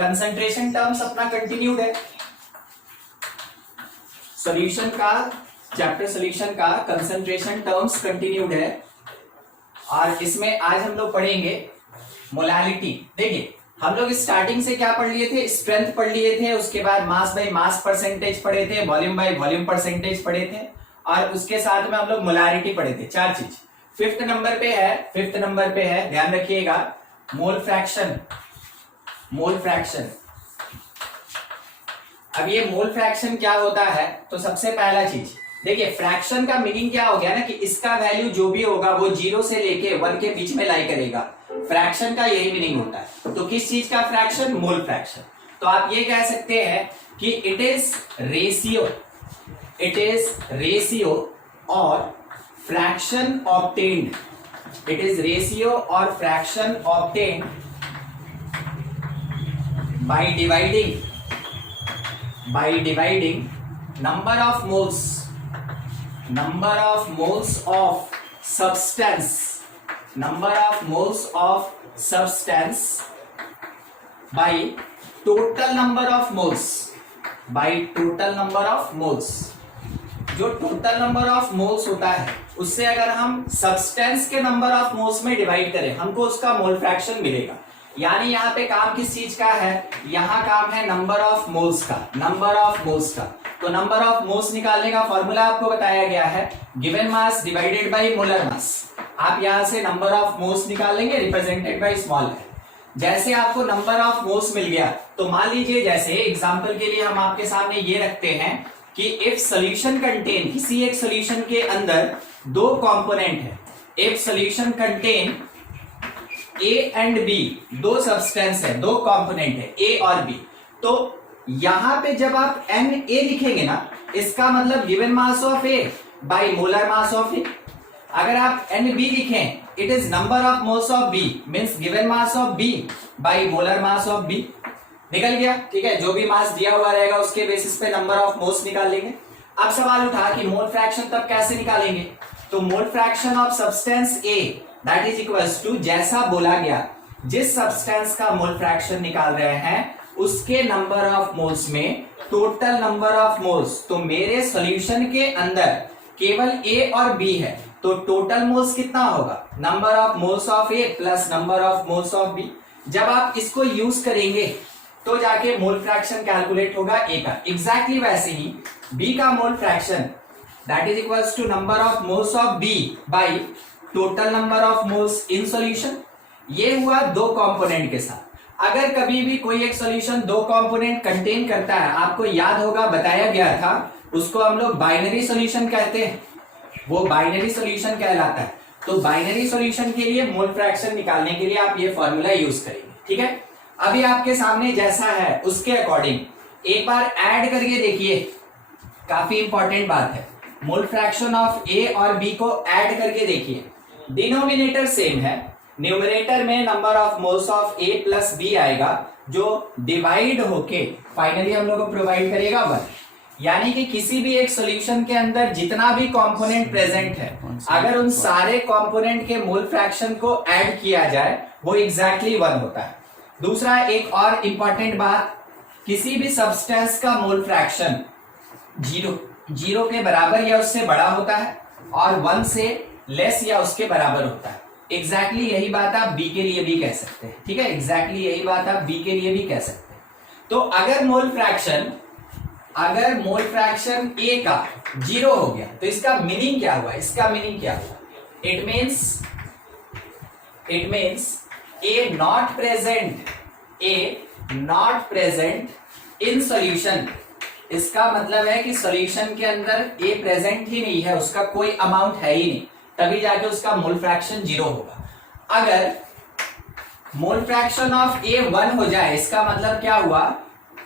Concentration terms अपना continued है। Solution का चैप्टर सॉल्यूशन का कंसंट्रेशन टर्म्स कंटिन्यूड है और इसमें आज हम लोग पढ़ेंगे मोलालिटी। देखिए हम लोग स्टार्टिंग से क्या पढ़ लिए थे, स्ट्रेंथ पढ़ लिए थे, उसके बाद मास बाय मास परसेंटेज पढ़े थे, वॉल्यूम बाय वॉल्यूम परसेंटेज पढ़े थे और उसके साथ में हम लोग मोलारिटी पढ़े थे। चार चीज। फिफ्थ नंबर पे है ध्यान रखिएगा मोल फ्रैक्शन। मोल फ्रैक्शन, अब ये मोल फ्रैक्शन क्या होता है, तो सबसे पहला चीज देखिए फ्रैक्शन का मीनिंग क्या हो गया ना कि इसका वैल्यू जो भी होगा वो 0 से लेके 1 के बीच में लाई करेगा। फ्रैक्शन का यही मीनिंग होता है। तो किस चीज का फ्रैक्शन? Mole fraction. तो आप ये कह सकते हैं कि इट इज रेशियो और fraction obtained. It is ratio और fraction obtained by dividing number of moles of substance by total number of moles। जो टोटल नंबर ऑफ मोल्स होता है उससे अगर हम सब्सटेंस के नंबर ऑफ मोल्स में डिवाइड करें हमको उसका मोल फ्रैक्शन मिलेगा। यानी यहाँ पे काम किस चीज का है, यहाँ काम है नंबर ऑफ मोल्स का। तो नंबर ऑफ मोल्स निकालने का फॉर्मूला आपको बताया गया है given mass divided by molar मास। आप यहां से नंबर ऑफ मोल्स निकाल लेंगे रिप्रेजेंटेड बाय स्मॉल है। जैसे आपको नंबर ऑफ मोल्स मिल गया तो मान लीजिए जैसे एग्जांपल के लिए हम आपके सामने ये रखते हैं कि इफ सॉल्यूशन कंटेन, किसी एक सॉल्यूशन के अंदर दो कंपोनेंट है, if solution contain A and B, दो सब्सटेंस है, दो कंपोनेंट है ए और बी, तो यहां पे जब आप एन ए लिखेंगे ना इसका मतलब given mass of A by molar mass of A. अगर आप एन बी लिखें it is number of moles of B means given mass of B by molar mass of B. निकल गया, ठीक है। जो भी मास दिया हुआ रहेगा उसके बेसिस पे नंबर ऑफ मोल्स निकाल लेंगे। अब सवाल उठा कि मोल फ्रैक्शन तब कैसे निकालेंगे, तो mole fraction of substance A that is equals to, जैसा बोला गया जिस सब्सटेंस का मोल फ्रैक्शन निकाल रहे हैं उसके नंबर ऑफ मोल्स में टोटल नंबर ऑफ मोल्स। तो मेरे सॉल्यूशन के अंदर केवल ए और बी है तो टोटल मोल्स कितना होगा, number of moles of A plus number of moles of B. जब आप इसको यूज करेंगे तो जाके मोल फ्रैक्शन कैलकुलेट होगा ए का। एग्जैक्टली वैसे ही बी का mole fraction that is equals to number of moles of B by total number of moles in solution. ये हुआ दो कंपोनेंट के साथ। अगर कभी भी कोई एक सॉल्यूशन दो कंपोनेंट कंटेन करता है, आपको याद होगा बताया गया था उसको हम लोग बाइनरी सॉल्यूशन कहते हैं, वो बाइनरी सॉल्यूशन कहलाता है। तो बाइनरी सॉल्यूशन के लिए मोल फ्रैक्शन निकालने के लिए आप ये फॉर्मूला यूज करेंगे, ठीक है। अभी आपके सामने जैसा है उसके अकॉर्डिंग एक बार ऐड करके देखिए, काफी इंपॉर्टेंट बात है। मोल फ्रैक्शन ऑफ ए और बी को ऐड करके देखिए, डिनोमिनेटर सेम है, न्यूमरेटर में number of moles of A plus B आएगा जो डिवाइड होके फाइनली हम लोग को प्रोवाइड करेगा 1। यानी कि किसी भी एक सॉल्यूशन के अंदर जितना भी कंपोनेंट प्रेजेंट है अगर उन सारे कंपोनेंट के मोल फ्रैक्शन को ऐड किया जाए वो एग्जैक्टली 1 होता है। दूसरा एक और इंपॉर्टेंट बात, किसी भी सब्सटेंस का मोल फ्रैक्शन 0 के बराबर या उससे बड़ा होता है और 1 से लेस या उसके बराबर होता है। एग्जैक्टली यही बात आप बी के लिए भी कह सकते हैं, ठीक है। एग्जैक्टली यही बात आप बी के लिए भी कह सकते हैं। तो अगर मोल फ्रैक्शन ए का 0 हो गया तो इसका मीनिंग क्या हुआ, it means A not present in solution. इसका मतलब है कि सॉल्यूशन के अंदर ए प्रेजेंट ही नहीं है, उसका कोई अमाउंट है ही नहीं, तभी जाके उसका मोल फ्रैक्शन 0 होगा। अगर मोल फ्रैक्शन ऑफ ए 1 हो जाए इसका मतलब क्या हुआ,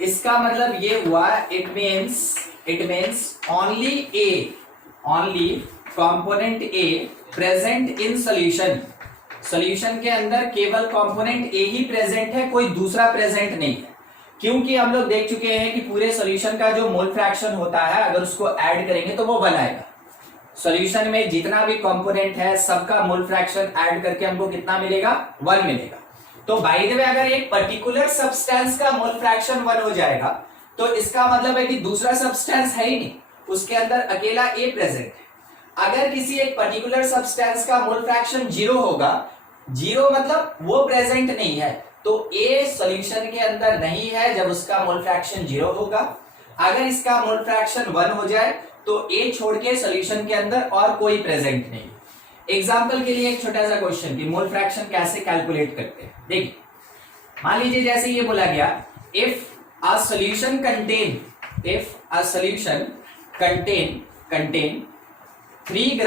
इसका मतलब ये हुआ it means only component A present in solution के अंदर केवल कंपोनेंट ए ही प्रेजेंट है, कोई दूसरा प्रेजेंट नहीं है। क्योंकि हम लोग देख चुके हैं कि पूरे सॉल्यूशन का जो मोल फ्रैक्शन होता है अगर उसको ऐड करेंगे तो वो 1 आएगा। सॉल्यूशन में जितना भी कंपोनेंट है सबका मोल फ्रैक्शन ऐड करके हमको कितना मिलेगा, 1 मिलेगा। तो बाय द वे अगर एक पर्टिकुलर सब्सटेंस का मोल फ्रैक्शन 1 हो जाएगा तो इसका मतलब है कि दूसरा सब्सटेंस है ही नहीं, उसके अंदर अकेला ए प्रेजेंट है। अगर किसी एक पर्टिकुलर सब्सटेंस का मोल फ्रैक्शन 0 होगा, 0 मतलब वो प्रेजेंट नहीं है, तो ए सॉल्यूशन के अंदर नहीं है जब उसका मोल फ्रैक्शन 0 होगा। अगर इसका मोल फ्रैक्शन 1 हो जाए तो ए छोड़ के सॉल्यूशन के अंदर और कोई प्रेजेंट नहीं। एग्जांपल के लिए एक छोटा सा क्वेश्चन कि मोल फ्रैक्शन कैसे कैलकुलेट करते हैं। देखिए, मान लीजिए जैसे ये बोला गया, if a solution contain 3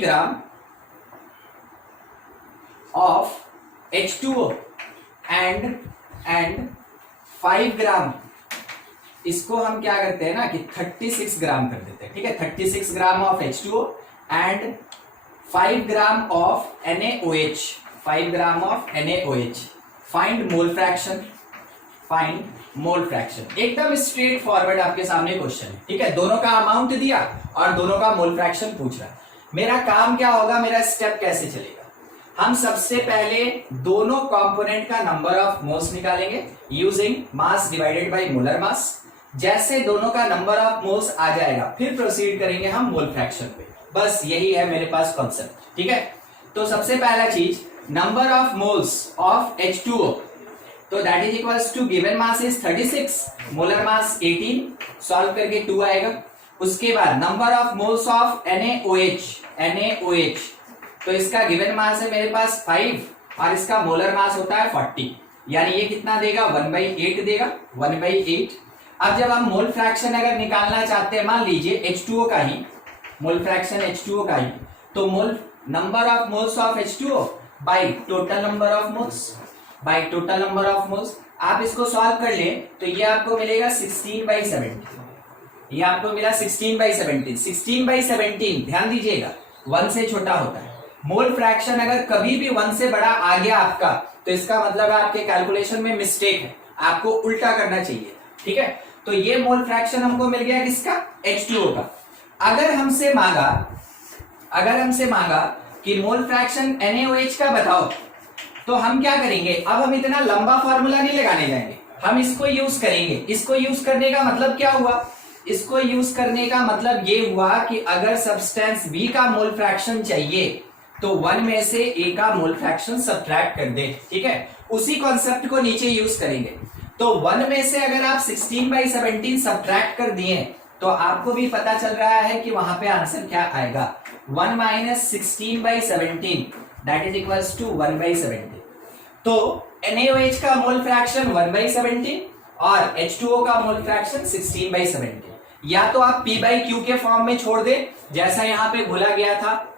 gram of H2O and 5 ग्राम, इसको हम क्या करते हैं ना कि 36 ग्राम कर देते हैं, ठीक है। 36 gram of H2O and 5 gram of NaOH, 5 gram of NaOH, find mole fraction. एकदम स्ट्रेट फॉरवर्ड आपके सामने क्वेश्चन है, ठीक है। दोनों का अमाउंट दिया और दोनों का मोल फ्रैक्शन पूछ रहा है। मेरा काम क्या होगा, मेरा स्टेप कैसे चलेगा, हम सबसे पहले दोनों कंपोनेंट का नंबर ऑफ मोल्स निकालेंगे using mass divided by molar मास। जैसे दोनों का नंबर ऑफ मोल्स आ जाएगा फिर प्रोसीड करेंगे हम मोल फ्रैक्शन पे। बस यही है मेरे पास कॉन्सेप्ट, ठीक है। तो सबसे पहला चीज, number of moles of H2O, तो that is equals to given mass is 36, molar mass 18, solve करके 2 आएगा। उसके बाद number of moles of NaOH, तो इसका गिवन मास है मेरे पास 5 और इसका मोलर मास होता है 40, यानी ये कितना देगा 1/8 देगा, 1/8। अब जब हम मोल फ्रैक्शन अगर निकालना चाहते हैं, मान लीजिए H2O का ही मोल फ्रैक्शन, H2O का ही, तो mole number of moles of H2O by total number of moles, आप इसको सॉल्व कर ले तो ये आपको मिलेगा 16/17, ये आपको मिला 16/17। 16/17 ध्यान दीजिएगा 1 से छोटा होता है। मोल फ्रैक्शन अगर कभी भी 1 से बड़ा आ गया आपका, तो इसका मतलब है आपके कैलकुलेशन में मिस्टेक है, आपको उल्टा करना चाहिए, ठीक है। तो ये मोल फ्रैक्शन हमको मिल गया किसका, H2O का। अगर हमसे मांगा कि मोल फ्रैक्शन NaOH का बताओ, तो हम क्या करेंगे, अब हम इतना लंबा फॉर्मूला नहीं लगाने जाएंगे, हम इसको यूज करेंगे। इसको यूज करने का मतलब क्या हुआ, इसको यूज करने का मतलब ये हुआ कि अगर सब्सटेंस B का मोल फ्रैक्शन चाहिए तो 1 में से A का मोल फ्रैक्शन सब्ट्रैक्ट कर दे, ठीक है। उसी कॉन्सेप्ट को नीचे यूज करेंगे। तो 1 में से अगर आप 16/17 सब्ट्रैक्ट कर दिए तो आपको भी पता चल रहा है कि वहां पे आंसर क्या आएगा, 1 - 16/17 दैट इज इक्वल्स टू 1/17। तो NaOH का मोल फ्रैक्शन 1/17 और H2O का मोल फ्रैक्शन 16/17। या तो आप P/Q के फॉर्म में छोड़ दे, जैसा यहां पे बोला गया था,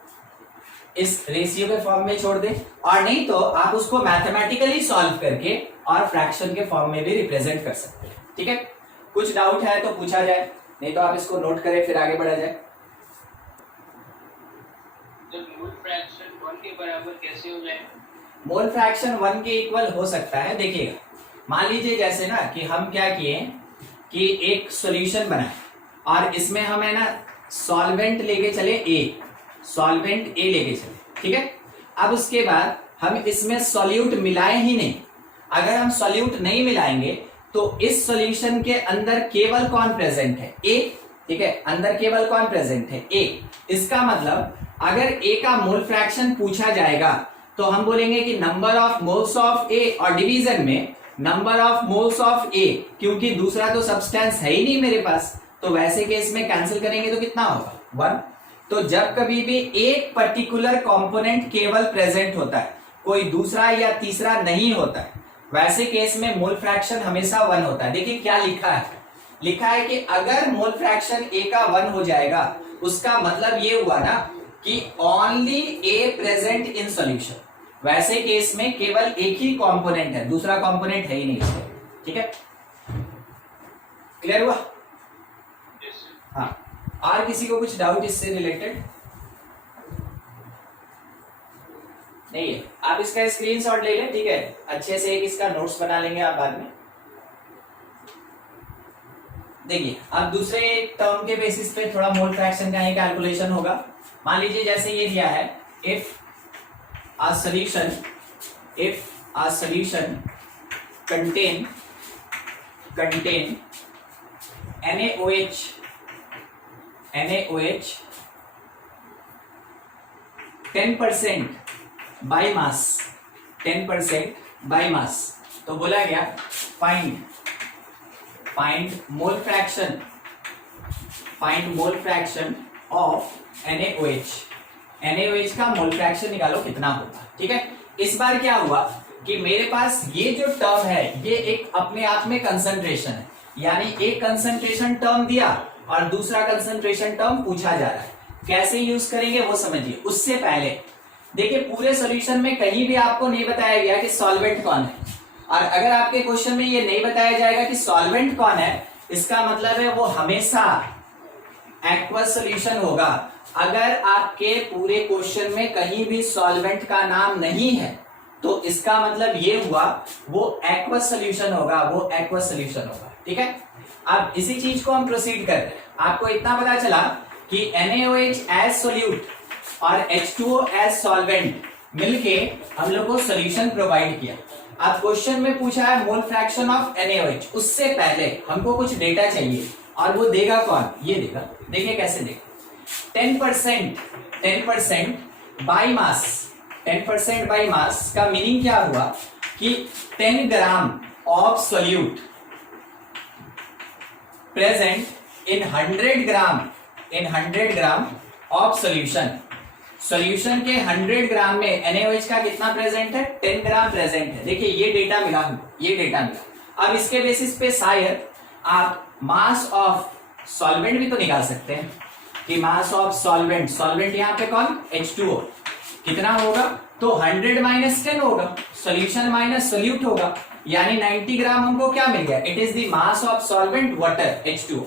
इस रेशियो के फॉर्म में छोड़ दे, और नहीं तो आप उसको मैथमेटिकली सॉल्व करके और फ्रैक्शन के फॉर्म में भी रिप्रेजेंट कर सकते हैं, ठीक है। कुछ डाउट है तो पूछा जाए, नहीं तो आप इसको नोट करें फिर आगे बढ़ा जाए। जब मोल फ्रैक्शन 1 के बराबर कैसे हो जाए, मोल फ्रैक्शन 1 के इक्वल हो सकता है। देखिएगा, मान लीजिए जैसे ना कि हम क्या किए कि एक सॉल्यूशन बनाए और इसमें हम है ना सॉल्वेंट लेके चले ए लेके चले, ठीक है। अब उसके बाद हम इसमें सॉल्यूट मिलाए ही नहीं। अगर हम सॉल्यूट नहीं मिलाएंगे तो इस सॉल्यूशन के अंदर केवल कौन प्रेजेंट है, ए, ठीक है। अंदर केवल कौन प्रेजेंट है, ए। इसका मतलब अगर ए का मोल फ्रैक्शन पूछा जाएगा तो हम बोलेंगे कि नंबर ऑफ मोल्स ऑफ ए, और डिवीजन में नंबर ऑफ मोल्स ऑफ ए, क्योंकि दूसरा तो सब्सटेंस है ही नहीं मेरे पास, तो वैसे केस में कैंसिल करेंगे तो कितना होगा, 1। तो जब कभी भी एक पर्टिकुलर कंपोनेंट केवल प्रेजेंट होता है, कोई दूसरा या तीसरा नहीं होता है, वैसे केस में मोल फ्रैक्शन हमेशा 1 होता है। देखिए क्या लिखा है कि अगर मोल फ्रैक्शन ए का 1 हो जाएगा, उसका मतलब ये हुआ ना कि only A present in solution. वैसे केस में केवल एक ही कंपोनेंट है, दूसरा कंपोनेंट है ही नहीं इसमें, ठीक है। क्लियर हुआ? हाँ, और किसी को कुछ डाउट इससे रिलेटेड नहीं है? आप इसका स्क्रीनशॉट ले लें, ठीक है। अच्छे से एक इसका नोट्स बना लेंगे आप बाद में। देखिए, अब दूसरे टर्म के बेसिस पे थोड़ा मोल फ्रैक्शन का ही कैलकुलेशन होगा। मान लीजिए जैसे ये दिया है, if a a solution contain NaOH 10% by mass, 10% by mass, तो बोला गया find mole fraction of NaOH का मोल फ्रैक्शन निकालो कितना होगा। ठीक है, इस बार क्या हुआ कि मेरे पास ये जो टर्म है ये एक अपने आप में कंसंट्रेशन है, यानी एक कंसंट्रेशन टर्म दिया और दूसरा कंसंट्रेशन टर्म पूछा जा रहा है। कैसे यूज करेंगे वो समझिए। उससे पहले देखिए, पूरे सॉल्यूशन में कहीं भी आपको नहीं बताया गया कि सॉल्वेंट कौन है, और अगर आपके क्वेश्चन में ये नहीं बताया जाएगा कि सॉल्वेंट कौन है, इसका मतलब है वो हमेशा एक्वस सॉल्यूशन होगा। अगर आपके पूरे क्वेश्चन में कहीं भी सॉल्वेंट का नाम नहीं है तो इसका मतलब ये हुआ वो एक्वस सॉल्यूशन होगा, वो एक्वस सॉल्यूशन होगा। ठीक है, अब इसी चीज को हम प्रोसीड करते हैं। आपको इतना पता चला कि NaOH एज सोल्यूट और H2O एज सॉल्वेंट मिलके हम लोग को सॉल्यूशन प्रोवाइड किया। अब क्वेश्चन में पूछा है मोल फ्रैक्शन ऑफ NaOH, उससे पहले हमको कुछ डेटा चाहिए और वो देगा कौन, ये देगा। देखिए कैसे देगा, 10% बाई मास, 10% बाई मास का मीनिंग क्या हुआ कि 10 gram of solute present in 100 gram of solution. Solution के 100 ग्राम में NaOH का कितना प्रेजेंट है, 10 ग्राम प्रेजेंट है। देखिए ये डेटा मिला हमको, ये डेटा मिला। अब इसके बेसिस पे शायद आप मास ऑफ सॉल्वेंट भी तो निकाल सकते हैं कि मास ऑफ सॉल्वेंट, सॉल्वेंट यहाँ पे कौन, H2O, कितना होगा, तो 100 माइनस 10 होगा, सोल्यूशन माइनस सोल्यूट होगा, यानी 90 ग्राम हमको क्या मिल गया, it is the mass of solvent water H2O।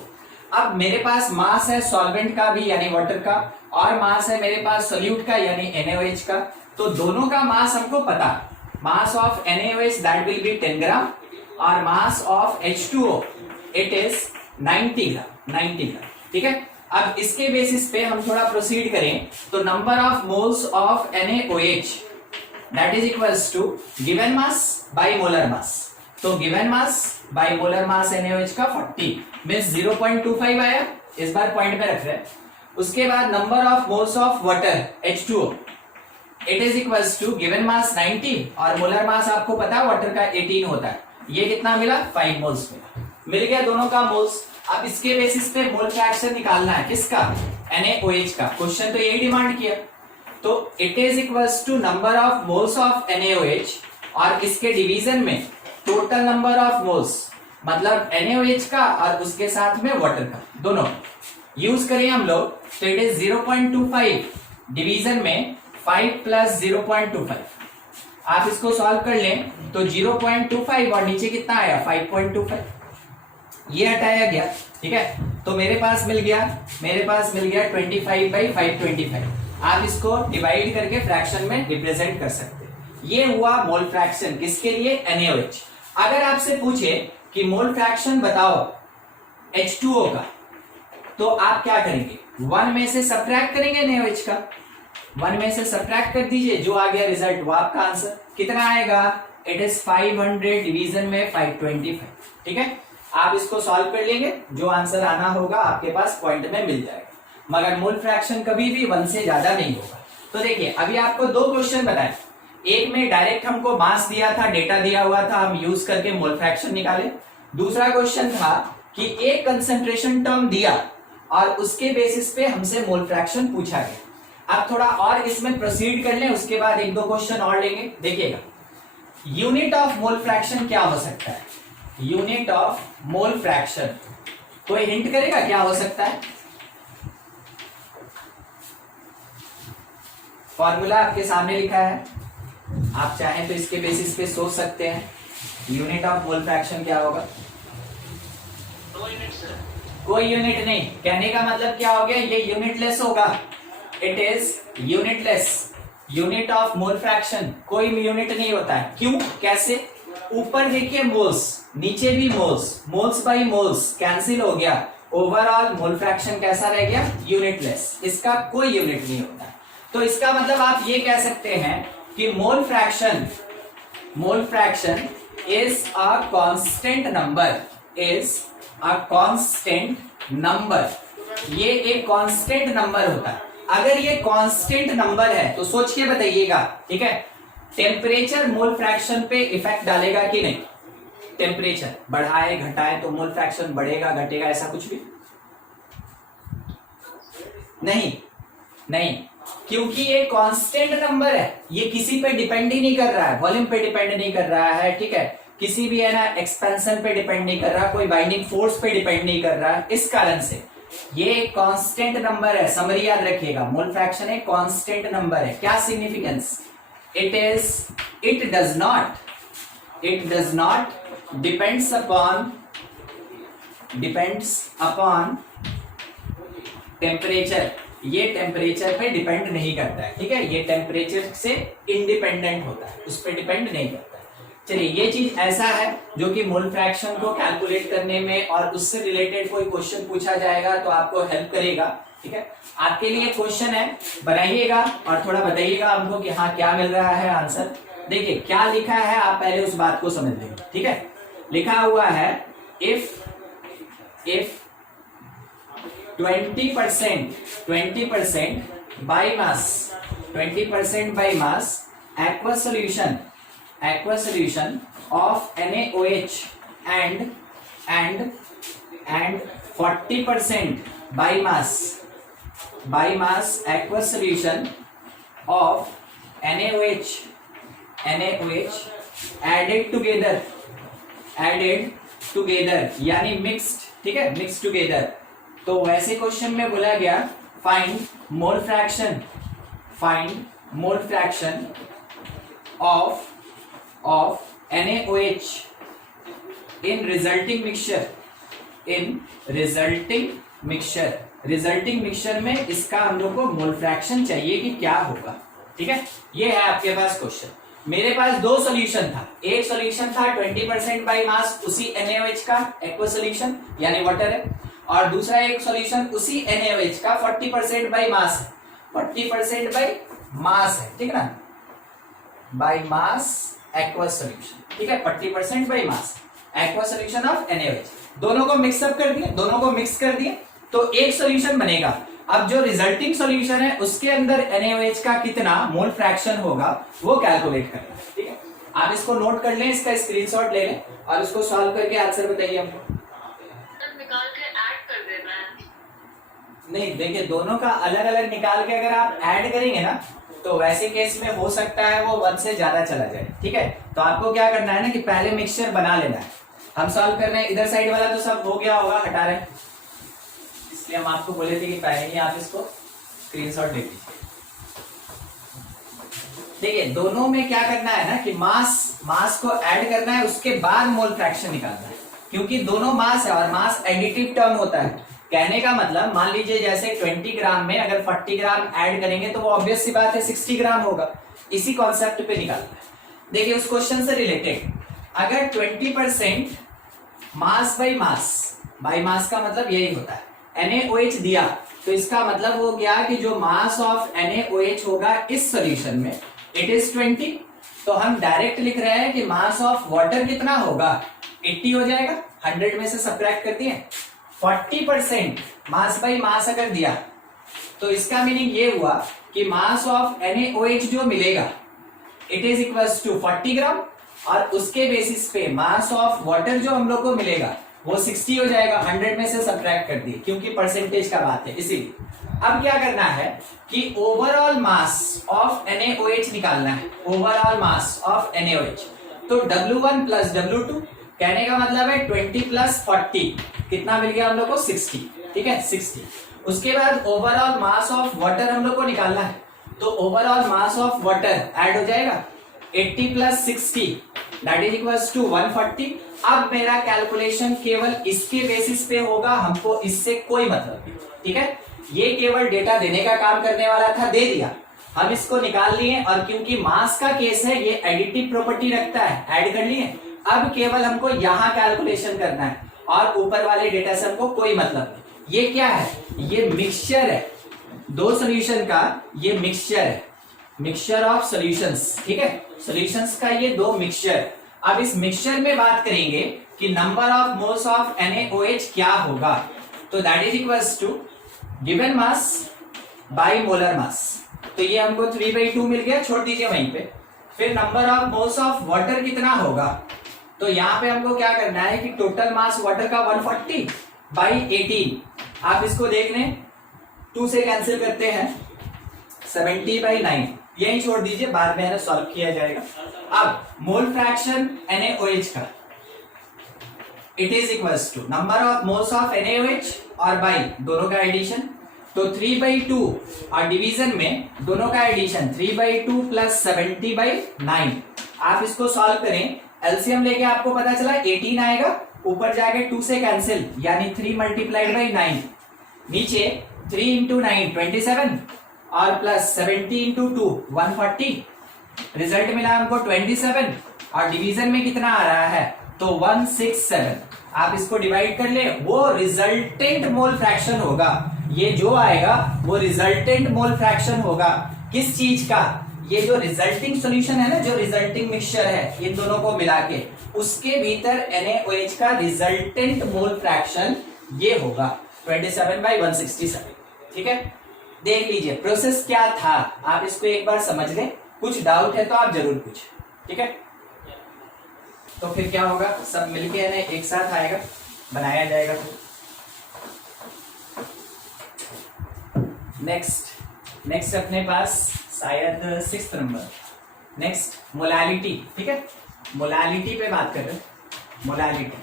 अब मेरे पास मास है सॉल्वेंट का भी यानी वाटर का, और मास है मेरे पास सोल्यूट का यानी NaOH का, तो दोनों का मास हमको पता। Mass of NaOH that will B 10 ग्राम और mass of H2O it is 90 ग्राम। ठीक है, अब इसके बेसिस पे हम थोड़ा प्रोसीड करें तो number of moles of NaOH that is equals to given mass by molar mass. तो given mass by molar mass NaOH का 40 मींस 0.25 आया, इस बार पॉइंट पे रख रहे हैं। उसके बाद number of moles of water H2O it is equals to given mass 90 और मोलर मास आपको पता है वाटर का 18 होता है। ये कितना मिला, 5 मोल्स मिल गया दोनों का मोल्स। अब इसके बेसिस पे मोल फ्रैक्शन निकालना है, किसका, NaOH का। क्वेश्चन तो यही डिमांड किया, तो it is equals to number of moles of NaOH और इसके डिवीजन में टोटल नंबर ऑफ मोल्स, मतलब NaOH का और उसके साथ में वाटर का, दोनों यूज करें हम लोग, तो इट इज 0.25 डिवीजन में 5 प्लस 0.25। आप इसको सॉल्व कर लें तो 0.25 और नीचे कितना आया, 5.25, ये हटाया गया। ठीक है, तो मेरे पास मिल गया 25/525। आप इसको डिवाइड करके फ्रैक्शन में रिप्रेजेंट कर सकते हैं। ये हुआ मोल फ्रैक्शन, किसके लिए, NaOH। अगर आपसे पूछे कि मोल फ्रैक्शन बताओ H2O का, तो आप क्या करेंगे, 1 में से सब्ट्रैक्ट करेंगे NaOH का, 1 में से सब्ट्रैक्ट कर दीजिए, जो आ गया रिजल्ट वो आपका आंसर। कितना आएगा, इट इज 500 डिवीजन में 525। ठीक है, आप इसको सॉल्व कर लेंगे, जो आंसर आना होगा आपके पास पॉइंट में मिल जाएगा, मगर मोल फ्रैक्शन कभी भी 1 से ज्यादा नहीं होगा। तो देखिए अभी आपको 2 क्वेश्चन बताए, एक में डायरेक्ट हमको मास दिया था, डेटा दिया हुआ था, हम यूज करके मोल फ्रैक्शन निकाले। दूसरा क्वेश्चन था कि एक कंसंट्रेशन टर्म दिया और उसके बेसिस पे हमसे मोल फ्रैक्शन पूछा गया। अब थोड़ा और इसमें प्रोसीड कर लें, उसके बाद 1-2 क्वेश्चन और लेंगे। देखिएगा, यूनिट ऑफ मोल फ्रैक्शन क्या हो सकता है, यूनिट ऑफ मोल फ्रैक्शन, कोई हिंट करेगा क्या हो सकता है। फॉर्मूला आपके सामने लिखा है, आप चाहें तो इसके बेसिस पे सोच सकते हैं यूनिट ऑफ मोल फ्रैक्शन क्या होगा। कोई यूनिट नहीं, कहने का मतलब क्या हो गया, ये यूनिटलेस होगा, it is unitless. Unit of mole fraction, कोई यूनिट नहीं होता है। क्यों, कैसे, ऊपर देखिए मोल्स, नीचे भी moles, moles by moles cancel हो गया, ओवरऑल मोल फ्रैक्शन कैसा रह गया, यूनिटलेस, इसका कोई यूनिट नहीं होता। तो इसका मतलब आप ये कह सकते हैं कि mole fraction mole fraction is a constant number, is a constant number. ये एक कांस्टेंट नंबर होता है। अगर ये कांस्टेंट नंबर है तो सोच के बताइएगा, ठीक है, टेम्परेचर मोल फ्रैक्शन पे इफेक्ट डालेगा कि नहीं? टेम्परेचर बढ़ाए घटाए तो मोल फ्रैक्शन बढ़ेगा घटेगा, ऐसा कुछ भी नहीं, नहीं, क्योंकि ये कांस्टेंट नंबर है, ये किसी पे डिपेंड ही नहीं कर रहा है, वॉल्यूम पे डिपेंड नहीं कर रहा है, ठीक है, किसी भी है ना एक्सपेंशन पे डिपेंड नहीं कर रहा, कोई बाइंडिंग फोर्स पे डिपेंड नहीं कर रहा है। इस कारण से ये कांस्टेंट नंबर है, समरी याद रखिएगा, मोल फ्रैक्शन एक कांस्टेंट नंबर है। क्या significance? It does not depends upon temperature, ये टेम्परेचर पे डिपेंड नहीं करता है, ठीक है, ये टेम्परेचर से इंडिपेंडेंट होता है, उस पर डिपेंड नहीं करता है। चलिए, ये चीज ऐसा है जो कि मोल फ्रैक्शन को कैलकुलेट करने में और उससे रिलेटेड कोई क्वेश्चन पूछा जाएगा तो आपको हेल्प करेगा, ठीक है। आपके लिए क्वेश्चन है, बनाइएगा और थोड़ा बताइएगा हमको कि हाँ क्या मिल रहा है आंसर। देखिए क्या लिखा है, आप पहले उस बात को समझ लेंगे, ठीक है। लिखा हुआ है if 20% by mass, 20% by mass aqueous solution of NaOH and 40% by mass aqueous solution of NaOH added together यानी मिक्स्ड, ठीक है, मिक्स टुगेदर। तो वैसे क्वेश्चन में बोला गया find mole fraction of NaOH in resulting mixture में इसका हम लोग को मोल फ्रैक्शन चाहिए कि क्या होगा, ठीक है। ये है आपके पास क्वेश्चन। मेरे पास दो सॉल्यूशन था, एक सॉल्यूशन था 20% बाई मास उसी NaOH का एक्वस सॉल्यूशन यानी वाटर है, और दूसरा एक सॉल्यूशन उसी NaOH का 40% बाई मास है, 40% बाई मास है, ठीक है ना, बाई मास एक्वस सॉल्यूशन, ठीक है, 40% by mass aqueous solution of NaOH। दोनों को मिक्सअप कर दिए, दोनों को मिक्स कर दिए तो एक सॉल्यूशन बनेगा। अब जो रिजल्टिंग सॉल्यूशन है उसके अंदर NaOH का कितना मोल फ्रैक्शन होगा वो कैलकुलेट करना है, ठीक है। आप इसको नोट कर लें, इसका स्क्रीनशॉट ले लें और उसको सॉल्व करके आंसर बताइए हमको। निकाल के ऐड कर देना है। नहीं, देखिए दोनों का अलग अलग निकाल के अगर आप ऐड करेंगे ना तो वैसे केस में हो सकता है वो 1 से ज्यादा चला जाए, ठीक है। तो आपको क्या करना है ना कि पहले मिक्सचर बना लेना है। हम सॉल्व कर रहे हैं, इधर साइड वाला तो सब हो गया होगा, हटा रहे हैं, इसलिए हम आपको बोले थे कि पहले ही आप इसको स्क्रीनशॉट ले लीजिए। देखिए दोनों में क्या करना है ना कि मास को ऐड करना है, उसके बाद मोल फ्रैक्शन निकालना है, क्योंकि दोनों मास है और मास एडिटिव टर्म होता है। कहने का मतलब मान लीजिए जैसे 20 ग्राम में अगर 40 ग्राम ऐड करेंगे तो वो ऑब्वियस सी बात है 60 ग्राम होगा। इसी कॉन्सेप्ट पे निकालना है। देखिए उस क्वेश्चन से रिलेटेड अगर 20% मास बाई मास का मतलब यही होता है, NaOH दिया तो इसका मतलब हो गया कि जो मास ऑफ NaOH होगा इस सॉल्यूशन में इट इज 20। तो हम डायरेक्ट लिख रहे हैं कि मास ऑफ वाटर कितना होगा, 80 हो जाएगा, 100 में से सब्ट्रैक्ट कर दिए। 40% मास बाई मास अगर दिया तो इसका मीनिंग ये हुआ कि मास ऑफ NaOH जो मिलेगा इट इज इक्वल्स टू 40 ग्राम, और उसके बेसिस पे मास ऑफ वाटर जो हम लोग को मिलेगा वो 60 हो जाएगा, 100 में से सब्ट्रैक्ट कर दिए क्योंकि परसेंटेज का बात है। इसीलिए अब क्या करना है कि ओवरऑल मास ऑफ NaOH निकालना है, ओवरऑल मास ऑफ NaOH। तो W1 प्लस W2 कहने का मतलब है 20 प्लस 40 कितना मिल गया हम लोग को, 60, ठीक है, 60। उसके बाद ओवरऑल मास ऑफ वाटर हम लोग को निकालना है, तो overall mass of water add हो जाएगा 80 plus 60 that is equals to 140। अब मेरा कैलकुलेशन केवल इसके बेसिस पे होगा, हमको इससे कोई मतलब नहीं, ठीक है। ये केवल डेटा देने का काम करने वाला था, दे दिया, हम इसको निकाल लिए, और क्योंकि मास का केस है ये एडिटिव प्रॉपर्टी रखता है, ऐड कर लिए। अब केवल हमको यहाँ कैलकुलेशन करना है और ऊपर वाले डेटा से हमको कोई मतलब नहीं। ये क्या है, ये मिक्सचर है, दो सॉल्यूशन का ये मिक्सचर है। मिक्सचर ऑफ सॉल्यूशंस, ठीक है, सॉल्यूशंस का ये दो मिक्सचर। अब इस मिक्सचर में बात करेंगे कि number of moles of NaOH क्या होगा, तो that is equals to given mass by molar mass. तो ये हमको 3/2 मिल गया, छोड़ दीजिए वहीं पे। फिर number of moles of water कितना होगा, तो यहाँ पे हमको क्या करना है कि टोटल मास वाटर का 140/18। आप इसको देख लें, 2 से कैंसिल करते हैं, 70/9 यही छोड़ दीजिए, बाद में सॉल्व किया जाएगा। अब मोल फ्रैक्शन NaOH का, it is equals to number of moles of NaOH और बाई दोनों का एडिशन। तो 3/2 और डिवीजन में दोनों का एडिशन 3/2 प्लस 70/9। आप इसको सॉल्व करें, एलसीएम लेके आपको पता चला 18 आएगा, ऊपर जाके 2 से कैंसिल, यानी 3 मल्टीप्लाइड बाई 9, नीचे 3 इंटू 9 27 और प्लस 70 इंटू 2 140। रिजल्ट मिला हमको 27 और डिवीजन में कितना आ रहा है, तो 167। आप इसको डिवाइड कर ले, वो रिजल्टेंट मोल फ्रैक्शन होगा, ये जो आएगा वो रिजल्टेंट मोल फ्रैक्शन होगा। किस चीज का, ये जो रिजल्टिंग सॉल्यूशन है ना, जो रिजल्टिंग मिक्सचर है इन दोनों को मिला के, उसके भीतर NaOH का रिजल्टेंट मोल फ्रैक्शन ये होगा 27/167, ठीक है। देख लीजिए प्रोसेस क्या था, आप इसको एक बार समझ लें, कुछ डाउट है तो आप जरूर पूछें, ठीक है। तो फिर क्या होगा, सब मिलके एक साथ आएगा, बनाया जाएगा। नेक्स्ट अपने पास शायद 6th नंबर, नेक्स्ट मोलालिटी, ठीक है। मोलालिटी पे बात कर रहे हैं, मोलालिटी।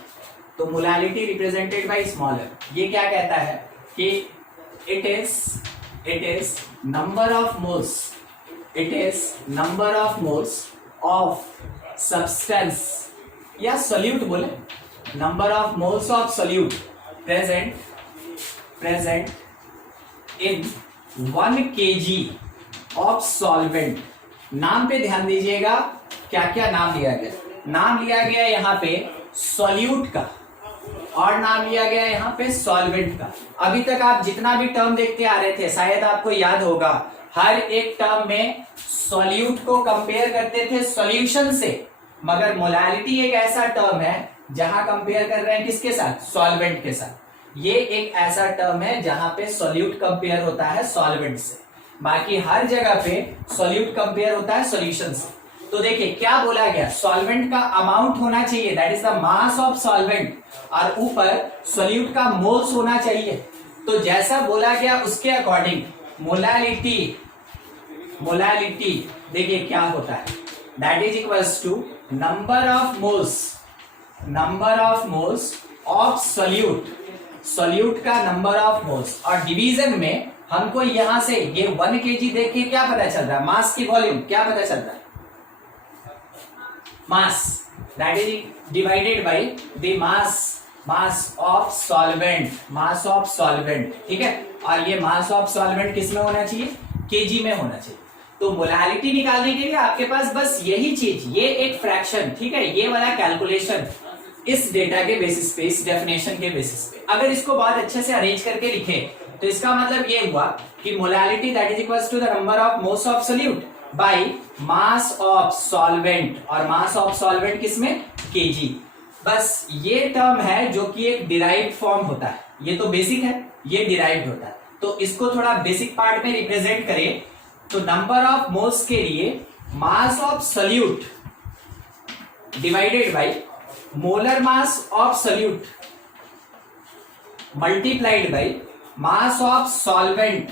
तो मोलालिटी रिप्रेजेंटेड बाय स्मॉलर, ये क्या कहता है कि it is number of moles of substance या सोल्यूट बोले, number of moles of solute present in 1 kg of solvent. नाम पे ध्यान दीजिएगा, क्या क्या नाम लिया गया। नाम लिया गया यहाँ पे सॉल्यूट का और नाम लिया गया यहाँ पे सॉल्वेंट का। अभी तक आप जितना भी टर्म देखते आ रहे थे, शायद आपको याद होगा, हर एक टर्म में सॉल्यूट को कंपेयर करते थे सॉल्यूशन से, मगर मोलालिटी एक ऐसा टर्म है जहां कंपेयर कर रहे हैं किसके साथ, सॉल्वेंट के साथ। ये एक ऐसा टर्म है जहां पे सॉल्यूट कंपेयर होता है सॉल्वेंट से, बाकी हर जगह पे सॉल्यूट कंपेयर होता है सॉल्यूशन से। तो देखिए क्या बोला गया, सॉल्वेंट का अमाउंट होना चाहिए, that is the mass of solvent, और ऊपर सॉल्यूट का मोल्स होना चाहिए। तो जैसा बोला गया उसके अकॉर्डिंग मोलालिटी देखिए क्या होता है, that is equals to number of moles of solute का नंबर ऑफ मोल्स, और डिवीजन में हमको यहां से ये 1 kg देख के क्या पता चल रहा है, मास की वॉल्यूम क्या पता चल रहा है, mass, that is divided by the mass of solvent, ठीक है। और ये मास ऑफ सॉल्वेंट किस में होना चाहिए, केजी में होना चाहिए। तो मोलालिटी निकालने के लिए आपके पास बस यही चीज, ये एक फ्रैक्शन, ठीक है, ये वाला कैलकुलेशन इस डेटा के बेसिस पे, इस डेफिनेशन के बेसिस पे अगर इसको बहुत अच्छे से अरेंज करके लिखे तो इसका मतलब ये हुआ कि molality that is equals to the number of moles of solute by mass of solvent, और मास ऑफ सॉल्वेंट किसमें, केजी। बस ये टर्म है जो कि एक डिराइव्ड फॉर्म होता है, ये तो बेसिक है, ये डिराइव्ड होता है। तो इसको थोड़ा बेसिक पार्ट में रिप्रेजेंट करें तो नंबर ऑफ मोल्स के लिए मास of solute divided by molar mass of solute multiplied by mass of solvent,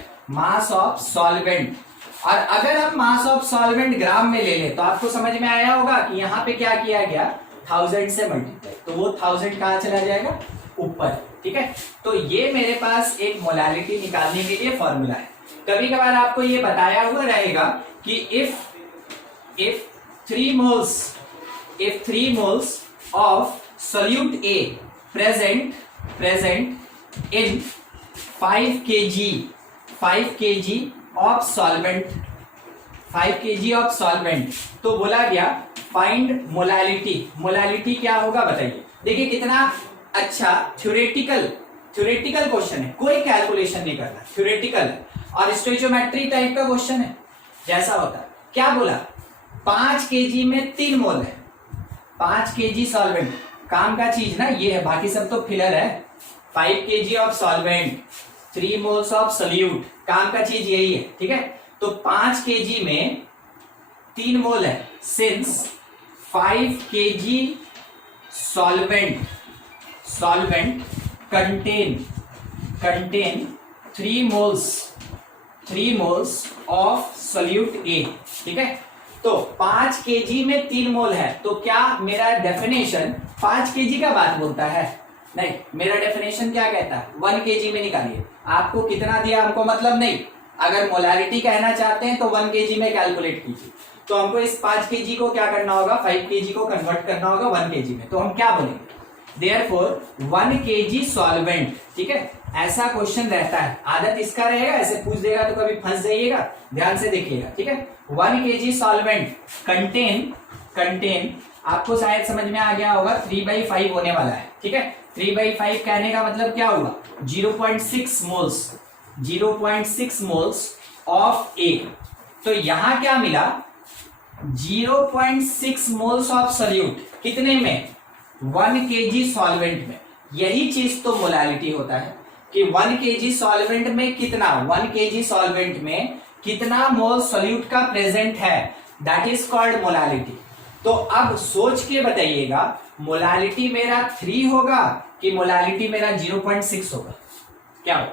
और अगर हम मास ऑफ सॉल्वेंट ग्राम में ले ले तो आपको समझ में आया होगा कि यहां पे क्या किया गया, 1000 से मल्टीप्लाई, तो वो 1000 कहां चला जाएगा, ऊपर, ठीक है। तो ये मेरे पास एक मोलालिटी निकालने के लिए फॉर्मूला है। कभी कभार आपको ये बताया हुआ रहेगा कि if 3 moles of solute A present in 5 kg of solvent, तो बोला गया फाइंड मोलालिटी क्या होगा बताइए। देखिए कितना अच्छा थ्योरेटिकल क्वेश्चन है, कोई कैलकुलेशन नहीं करना, थ्योरेटिकल है और स्टोइचोमेट्री टाइप का क्वेश्चन है। जैसा होता है क्या बोला, 5 kg में 3 मोल है, 5 kg सॉल्वेंट, काम का चीज ना ये है, बाकी सब तो फिलर है। 5 kg of solvent, 3 moles of solute, काम का चीज यही है, ठीक है। तो 5 kg में 3 मोल है, since 5 kg solvent contain 3 moles of solute A, ठीक है। तो 5 kg में 3 मोल है, तो क्या मेरा डेफिनेशन 5 kg का बात बोलता है? नहीं, मेरा डेफिनेशन क्या कहता है, 1 kg में निकालिए। आपको कितना दिया हमको मतलब नहीं, अगर मोलारिटी कहना चाहते हैं तो 1 kg में कैलकुलेट कीजिए। तो हमको इस 5 kg को क्या करना होगा, 5 kg को कन्वर्ट करना होगा 1 kg में। तो हम क्या बोलेंगे, देयरफॉर 1 kg सॉल्वेंट, ठीक है। ऐसा क्वेश्चन रहता है, आदत इसका रहेगा, ऐसे पूछ देगा तो कभी फंस जाइएगा, ध्यान से देखिएगा, ठीक है। 1 kg सॉल्वेंट कंटेन आपको शायद समझ में आ गया होगा 3/5 होने वाला है, ठीक है। 3/5 कहने का मतलब क्या हुआ, 0.6 मोल्स ऑफ A। तो यहां क्या मिला, 0.6 मोल्स ऑफ सोल्यूट, कितने में, 1 kg सॉल्वेंट में। यही चीज तो मोलालिटी होता है कि 1 kg सॉल्वेंट में कितना, 1 kg सॉल्वेंट में कितना मोल सोल्यूट का प्रेजेंट है, दैट इज कॉल्ड मोलालिटी। तो अब सोच के बताइएगा, मोलालिटी मेरा 3 होगा कि मोलालिटी मेरा 0.6 होगा, क्या होगा,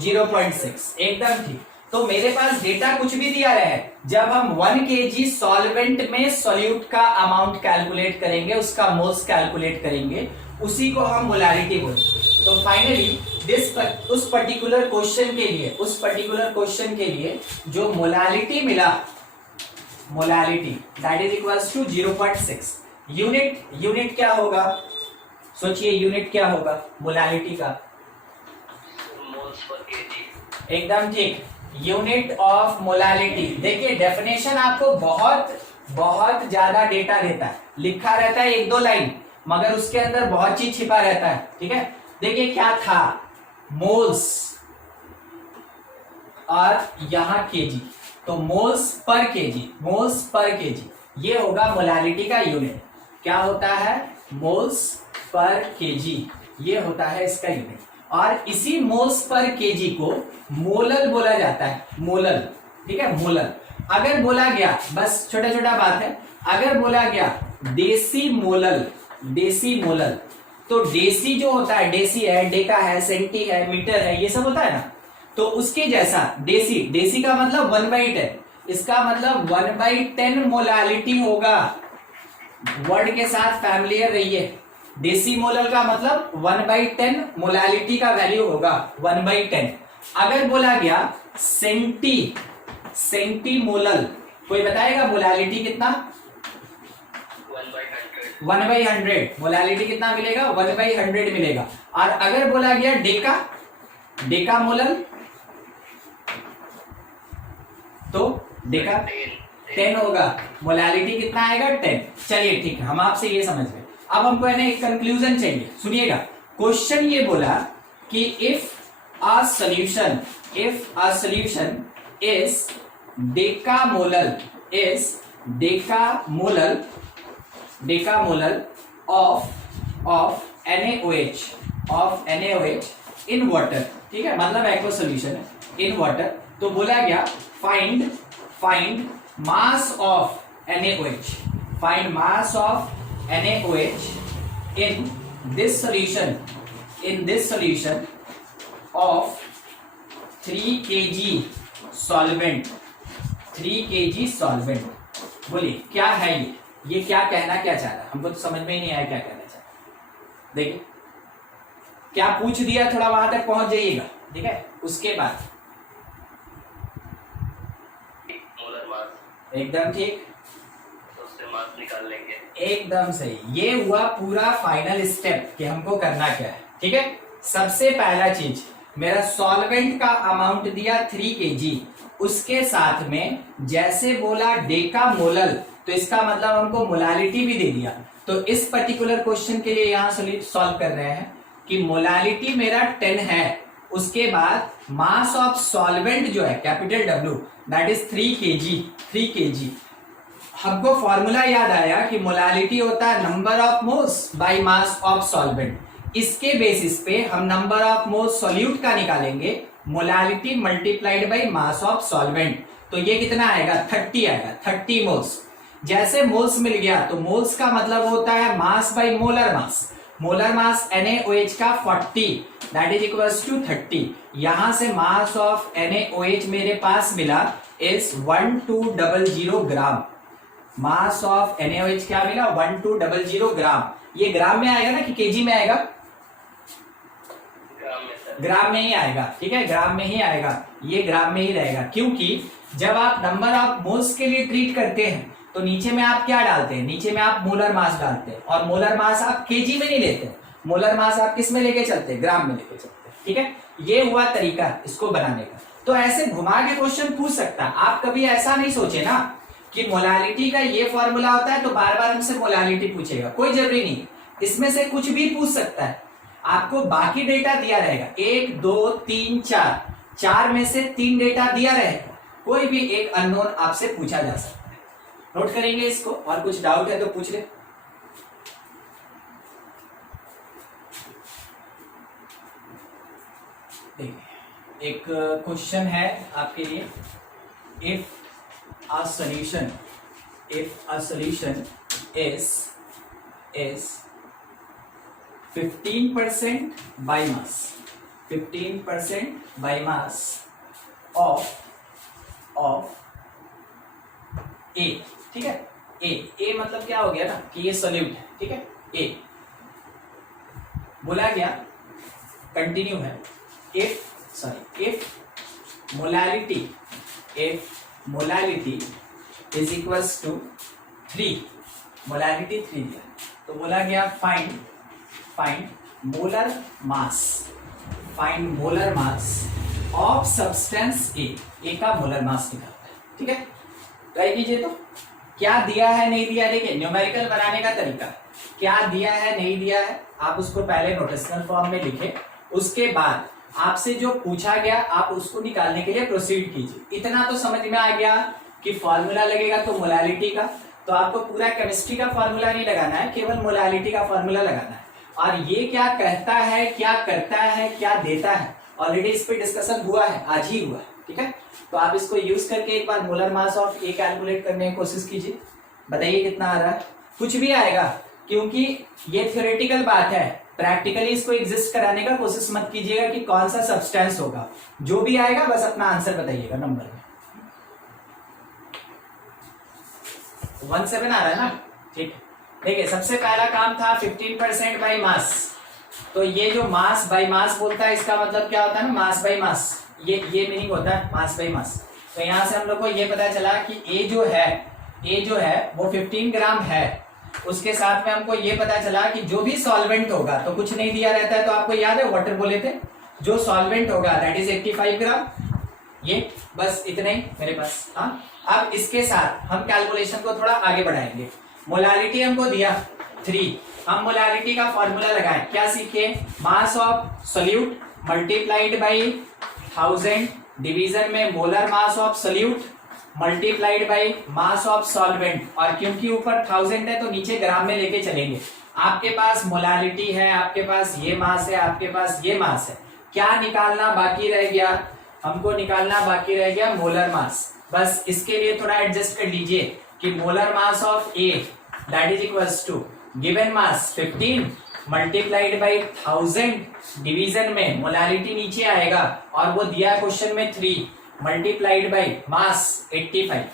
0.6, एकदम ठीक। तो मेरे पास डेटा कुछ भी दिया रहे, जब हम 1 kg सॉल्वेंट में सोल्यूट का अमाउंट कैलकुलेट करेंगे, उसका मोल्स कैलकुलेट करेंगे, उसी को हम मोलारिटी बोलेंगे। तो फाइनली उस पर्टिकुलर क्वेश्चन के लिए जो मोलालिटी मिला, molality that is equals to 0.6। Unit क्या होगा, सोचिए यूनिट क्या होगा मोलालिटी का, मोल्स पर केजी। एकदम ठीक, यूनिट ऑफ मोलालिटी। देखिए डेफिनेशन आपको बहुत ज्यादा डेटा देता है, लिखा रहता है 1-2 लाइन, मगर उसके अंदर बहुत चीज छिपा रहता है, ठीक है। देखिए क्या था, मोल्स और यहां केजी, तो मोल्स पर केजी, ये होगा मोलालिटी का यूनिट। क्या होता है, मोल्स पर केजी, ये होता है इसका यूनिट। और इसी मोल्स पर केजी को मोलल बोला जाता है, मोलल, ठीक है, मोलल। अगर बोला गया, बस छोटा बात है, अगर बोला गया देसी मोलल, तो देसी जो होता है, देसी है, डेका है, सेंटी है, मीटर है, ये सब होता है ना, तो उसके जैसा देसी का मतलब 1/10, इसका मतलब 1/10 मोलालिटी होगा। वर्ड के साथ फैमिलियर रहिए, देसी मोलल का मतलब 1/10 मोलालिटी का वैल्यू होगा, 1/10। अगर बोला गया सेंटी मोलल, कोई बताएगा मोलालिटी कितना, 1/100 मोलालिटी कितना मिलेगा, 1/100 मिलेगा। और अगर बोला गया डेका मोलल, तो डेका 10 होगा, मोलालिटी कितना आएगा, 10। चलिए ठीक है, हम आपसे ये समझ गए। अब हमको है ना एक कंक्लूजन चाहिए, सुनिएगा। क्वेश्चन ये बोला कि if a solution is decamolal of NaOH in water, ठीक है, मतलब एक्वा सॉल्यूशन है इन वाटर, तो बोला गया find mass of NaOH in this solution of 3 kg solvent। बोलिए क्या है ये क्या कहना क्या चाह रहा है, हमको तो समझ में ही नहीं आया क्या कहना चाह रहा। देखिए क्या पूछ दिया, थोड़ा वहां तक पहुंच जाइएगा, ठीक है। उसके बाद मोलर मास, एकदम ठीक, तो उससे मास निकाल लेंगे। एकदम सही। ये हुआ पूरा फाइनल स्टेप कि हमको करना क्या है, ठीक है। सबसे पहला चीज, मेरा सॉल्वेंट का अमाउंट दिया 3 kg, उसके साथ में जैसे बोला डेका मोलल, तो इसका मतलब हमको मोलालिटी भी दे दिया। तो इस पर्टिकुलर क्वेश्चन के लिए यहां सॉल्व कर रहे हैं कि मोलालिटी मेरा 10 है, उसके बाद मास ऑफ सॉल्वेंट जो है capital W that is 3 kg। हमको फॉर्मूला याद आया कि मोलालिटी होता है number of moles bye mass of solvent. इसके बेसिस पे हम नंबर ऑफ मोल्स सॉल्यूट का निकालेंगे, molality multiplied by mass of solvent. तो ये कितना आएगा 30 आएगा, 30 मोल्स। जैसे मोल्स मिल गया तो मोल्स का मतलब होता है मास by molar mass. Molar mass NaOH का 40 दैट इज इक्वल्स टू 30। यहां से मास ऑफ NaOH मेरे पास मिला is 1200 gram. Mass of NaOH क्या मिला 1200 ग्राम। ये ग्राम में आएगा ना कि केजी में आएगा? ग्राम में ही आएगा, ठीक है, ग्राम में ही आएगा, ये ग्राम में ही रहेगा। क्योंकि जब आप नंबर ऑफ मोल्स के लिए ट्रीट करते हैं तो नीचे में आप क्या डालते हैं, नीचे में आप मोलर मास डालते हैं, और मोलर मास आप केजी में नहीं लेते, मोलर मास आप किस में लेके चलते हैं, ग्राम में लेके चलते हैं, ठीक है। ये हुआ तरीका इसको बनाने का। तो ऐसे घुमा के क्वेश्चन पूछ सकता है। आप कभी ऐसा नहीं सोचे ना कि मोलालिटी का ये फॉर्मूला होता है तो बार बार हमसे मोलालिटी पूछेगा, कोई जरूरी नहीं, इसमें से कुछ भी पूछ सकता है। आपको बाकी डेटा दिया रहेगा 1 2 3 4, 4 में से 3 डेटा दिया रहेगा, कोई भी एक अननोन आपसे पूछा जा सकता है। नोट करेंगे इसको, और कुछ डाउट है तो पूछ ले। देखिए एक क्वेश्चन है आपके लिए, if a solution is 15% by mass, 15% by mass of A, ठीक है। A मतलब क्या हो गया ना कि ये सोल्यूट है, ठीक है। A बोला गया, कंटिन्यू है, if molality is equals to 3, molality 3 दिया तो बोला गया find molar mass of substance A का मोलर मास निकालना है, ठीक है। ट्राई कीजिए। तो क्या दिया है नहीं दिया, देखिए न्यूमेरिकल बनाने का तरीका, क्या दिया है नहीं दिया है आप उसको पहले नोटेशनल फॉर्म में लिखे, उसके बाद आपसे जो पूछा गया आप उसको निकालने के लिए प्रोसीड कीजिए। इतना तो समझ में आ गया कि फॉर्मूला लगेगा तो मोलालिटी का, तो आपको पूरा केमिस्ट्री का फॉर्मूला नहीं लगाना है, केवल मोलालिटी का फॉर्मूला लगाना है। और ये क्या कहता है, क्या करता है, क्या देता है, ऑलरेडी इस पे डिस्कशन हुआ है, आज ही हुआ है, ठीक है। तो आप इसको यूज करके एक बार molar mass of A calculate करने की कोशिश कीजिए, बताइए कितना आ रहा है। कुछ भी आएगा, क्योंकि ये थ्योरेटिकल बात है, प्रैक्टिकली इसको एग्जिस्ट कराने का कोशिश मत कीजिएगा कि कौन सा सब्सटेंस होगा। जो भी आएगा बस अपना आंसर बताइएगा नंबर में। 17 आ रहा है ना, ठीक है। देखिए सबसे पहला काम था 15% बाई मास, तो ये जो मास बाई मास बोलता है इसका मतलब क्या होता है ना, मास बाई मास, ये मीनिंग होता है मास बाई मास। तो यहाँ से हम लोग को ये पता चला कि ए जो है वो 15 ग्राम है। उसके साथ में हमको ये पता चला कि जो भी सॉल्वेंट होगा, तो कुछ नहीं दिया रहता है, तो आपको याद है वाटर बोले थे, जो सॉल्वेंट होगा दैट इज 85 ग्राम। ये बस इतने ही मेरे पास। हाँ, अब इसके साथ हम कैलकुलेशन को थोड़ा आगे बढ़ाएंगे। मोलालिटी हमको दिया 3, हम मोलालिटी का फॉर्मूला लगाएं। क्या सीखे, mass of solute multiplied by 1000 division में molar mass of solute multiplied by mass of solvent, और क्योंकि ऊपर 1000 है तो नीचे ग्राम में लेके चलेंगे। आपके पास मोलालिटी है, आपके पास ये मास है, आपके पास ये मास है, क्या निकालना बाकी रह गया, हमको निकालना बाकी रह गया मोलर मास। बस इसके लिए थोड़ा एडजस्ट कर लीजिए कि molar mass of A that is equals to given mass 15 multiplied by 1000 division में मोलालिटी नीचे आएगा, और वो दिया क्वेश्चन में 3 मल्टीप्लाइड बाई मास 85।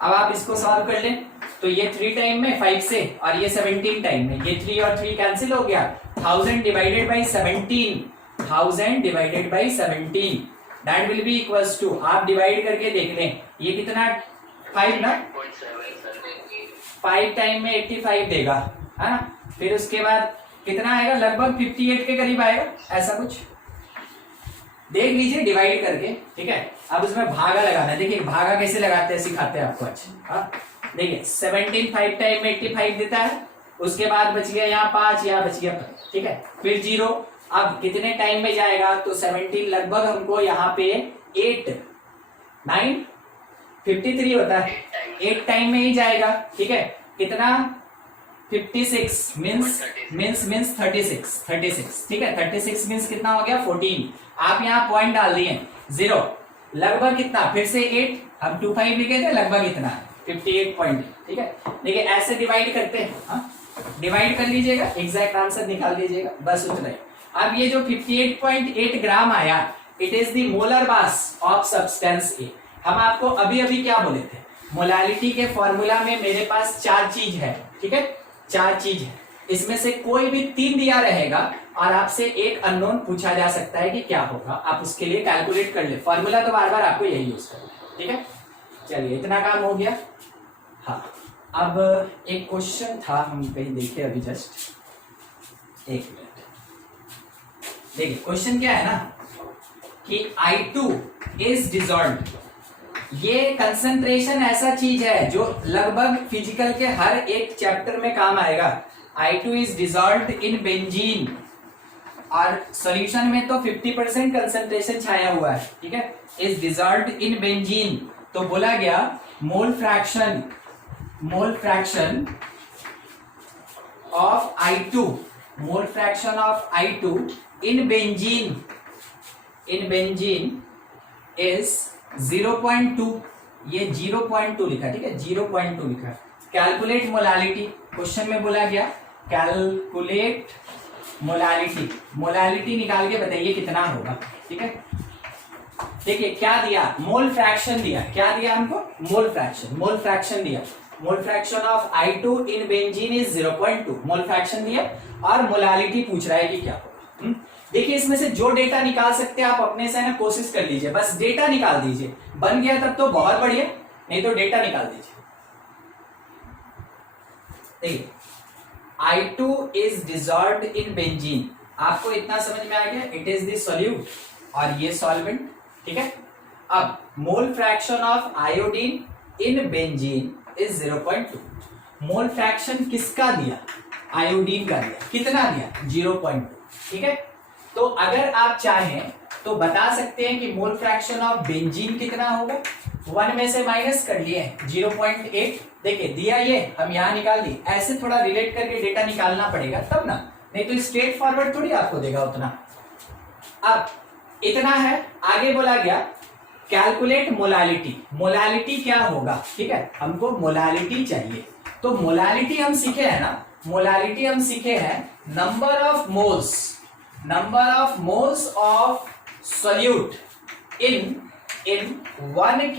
अब आप इसको सॉल्व कर लें तो ये 3 टाइम में 5 से, और ये 17 टाइम में, ये 3 और 3 कैंसिल हो गया। 1000 divided by 17, 1000 divided by 17 that will be equals to, आप डिवाइड करके देख लें ये कितना, 5 ना, 5 टाइम में 85 देगा, है ना। फिर उसके बाद कितना आएगा, लगभग 58 के करीब आएगा, ऐसा कुछ देख लीजिए डिवाइड करके, ठीक है। अब उसमें भागा लगाना है, देखिए भागा कैसे लगाते हैं सिखाते हैं आपको आज। हाँ देखिए 17 5 टाइम में 85 देता है, उसके बाद बच गया यहाँ 5, यहाँ बच गया 5, ठीक है। फिर 0, अब कितने टाइम में जाएगा, तो 17 लगभग हमको यहाँ पे 8 9 53 होता है, 8 टाइम में ही जाएगा। ठीक है, कितना 56 मीन्स 36। ठीक है, 36 मीन्स कितना हो गया 14। आप यहाँ पॉइंट डाल दिए 0, लगभग कितना, फिर से 8, हम 25 लिखे थे, लगभग इतना 58 पॉइंट। ठीक है, देखिए ऐसे डिवाइड करते हैं, हाँ डिवाइड कर लीजिएगा, एग्जैक्ट आंसर निकाल लीजिएगा, बस उतना ही। अब ये जो 58.8 ग्राम आया, it is the molar mass of substance A. हम आपको अभी अभी क्या बोले थे, मोलालिटी के फॉर्मूला में मेरे पास 4 चीज है। ठीक है, 4 चीज है, इसमें से कोई भी 3 दिया रहेगा और आपसे एक अननोन पूछा जा सकता है कि क्या होगा, आप उसके लिए कैलकुलेट कर ले। फॉर्मूला तो बार बार आपको यही यूज करना है। ठीक है, चलिए इतना काम हो गया। हाँ, अब एक क्वेश्चन था, हम कहीं देखे अभी जस्ट, एक मिनट। देखिए क्वेश्चन क्या है ना कि I2 इज डिसॉल्व्ड। ये कंसंट्रेशन ऐसा चीज है जो लगभग फिजिकल के हर एक चैप्टर में काम आएगा। I2 is dissolved in benzene, और सॉल्यूशन में तो 50% कंसंट्रेशन छाया हुआ है। ठीक है, इज डिसॉल्व्ड इन बेंजीन, तो बोला गया मोल fraction of I2, mole fraction of I2 in benzene is 0.2। ये 0.2 लिखा, ठीक है 0.2 लिखा। कैलकुलेट मोलालिटी, क्वेश्चन में बोला गया कैलकुलेट मोलालिटी निकाल के बताइए कितना होगा। ठीक है, देखिए क्या दिया, मोल फ्रैक्शन दिया, क्या दिया हमको, मोल फ्रैक्शन दिया। मोल fraction of I2 in benzene is 0.2, mole fraction दिया, और मोलालिटी पूछ रहा है कि क्या होगा। देखिए इसमें से जो डेटा निकाल सकते हैं आप अपने से ना कोशिश कर लीजिए, बस डेटा निकाल दीजिए, बन गया तब तो बहुत बढ़िया, नहीं तो डेटा निकाल दीजिए। देखिए I2 is dissolved in benzene, आपको इतना समझ में आ गया, इट इज द सॉल्यूट और ये सॉल्वेंट। ठीक है, अब mole fraction of iodine in benzene is 0.2। Mole fraction किसका दिया, आयोडीन का दिया, कितना दिया 0.2। ठीक है, तो अगर आप चाहें तो बता सकते हैं कि मोल फ्रैक्शन ऑफ बेंजीन कितना होगा, 1 में से माइनस कर लिए 0.8। देखिए दिया ये, हम यहां निकाल दिए, ऐसे थोड़ा रिलेट करके डेटा निकालना पड़ेगा तब ना, नहीं तो स्ट्रेट फॉरवर्ड थोड़ी आपको देगा उतना। अब इतना है, आगे बोला गया कैलकुलेट मोलालिटी क्या होगा। ठीक है, हमको मोलालिटी चाहिए, तो मोलालिटी हम सीखे हैं ना, मोलालिटी हम सीखे हैं number of moles of solute in 1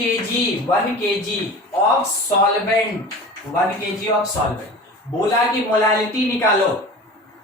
kg of solvent, 1 kg of solvent. बोला कि मोलालिटी निकालो,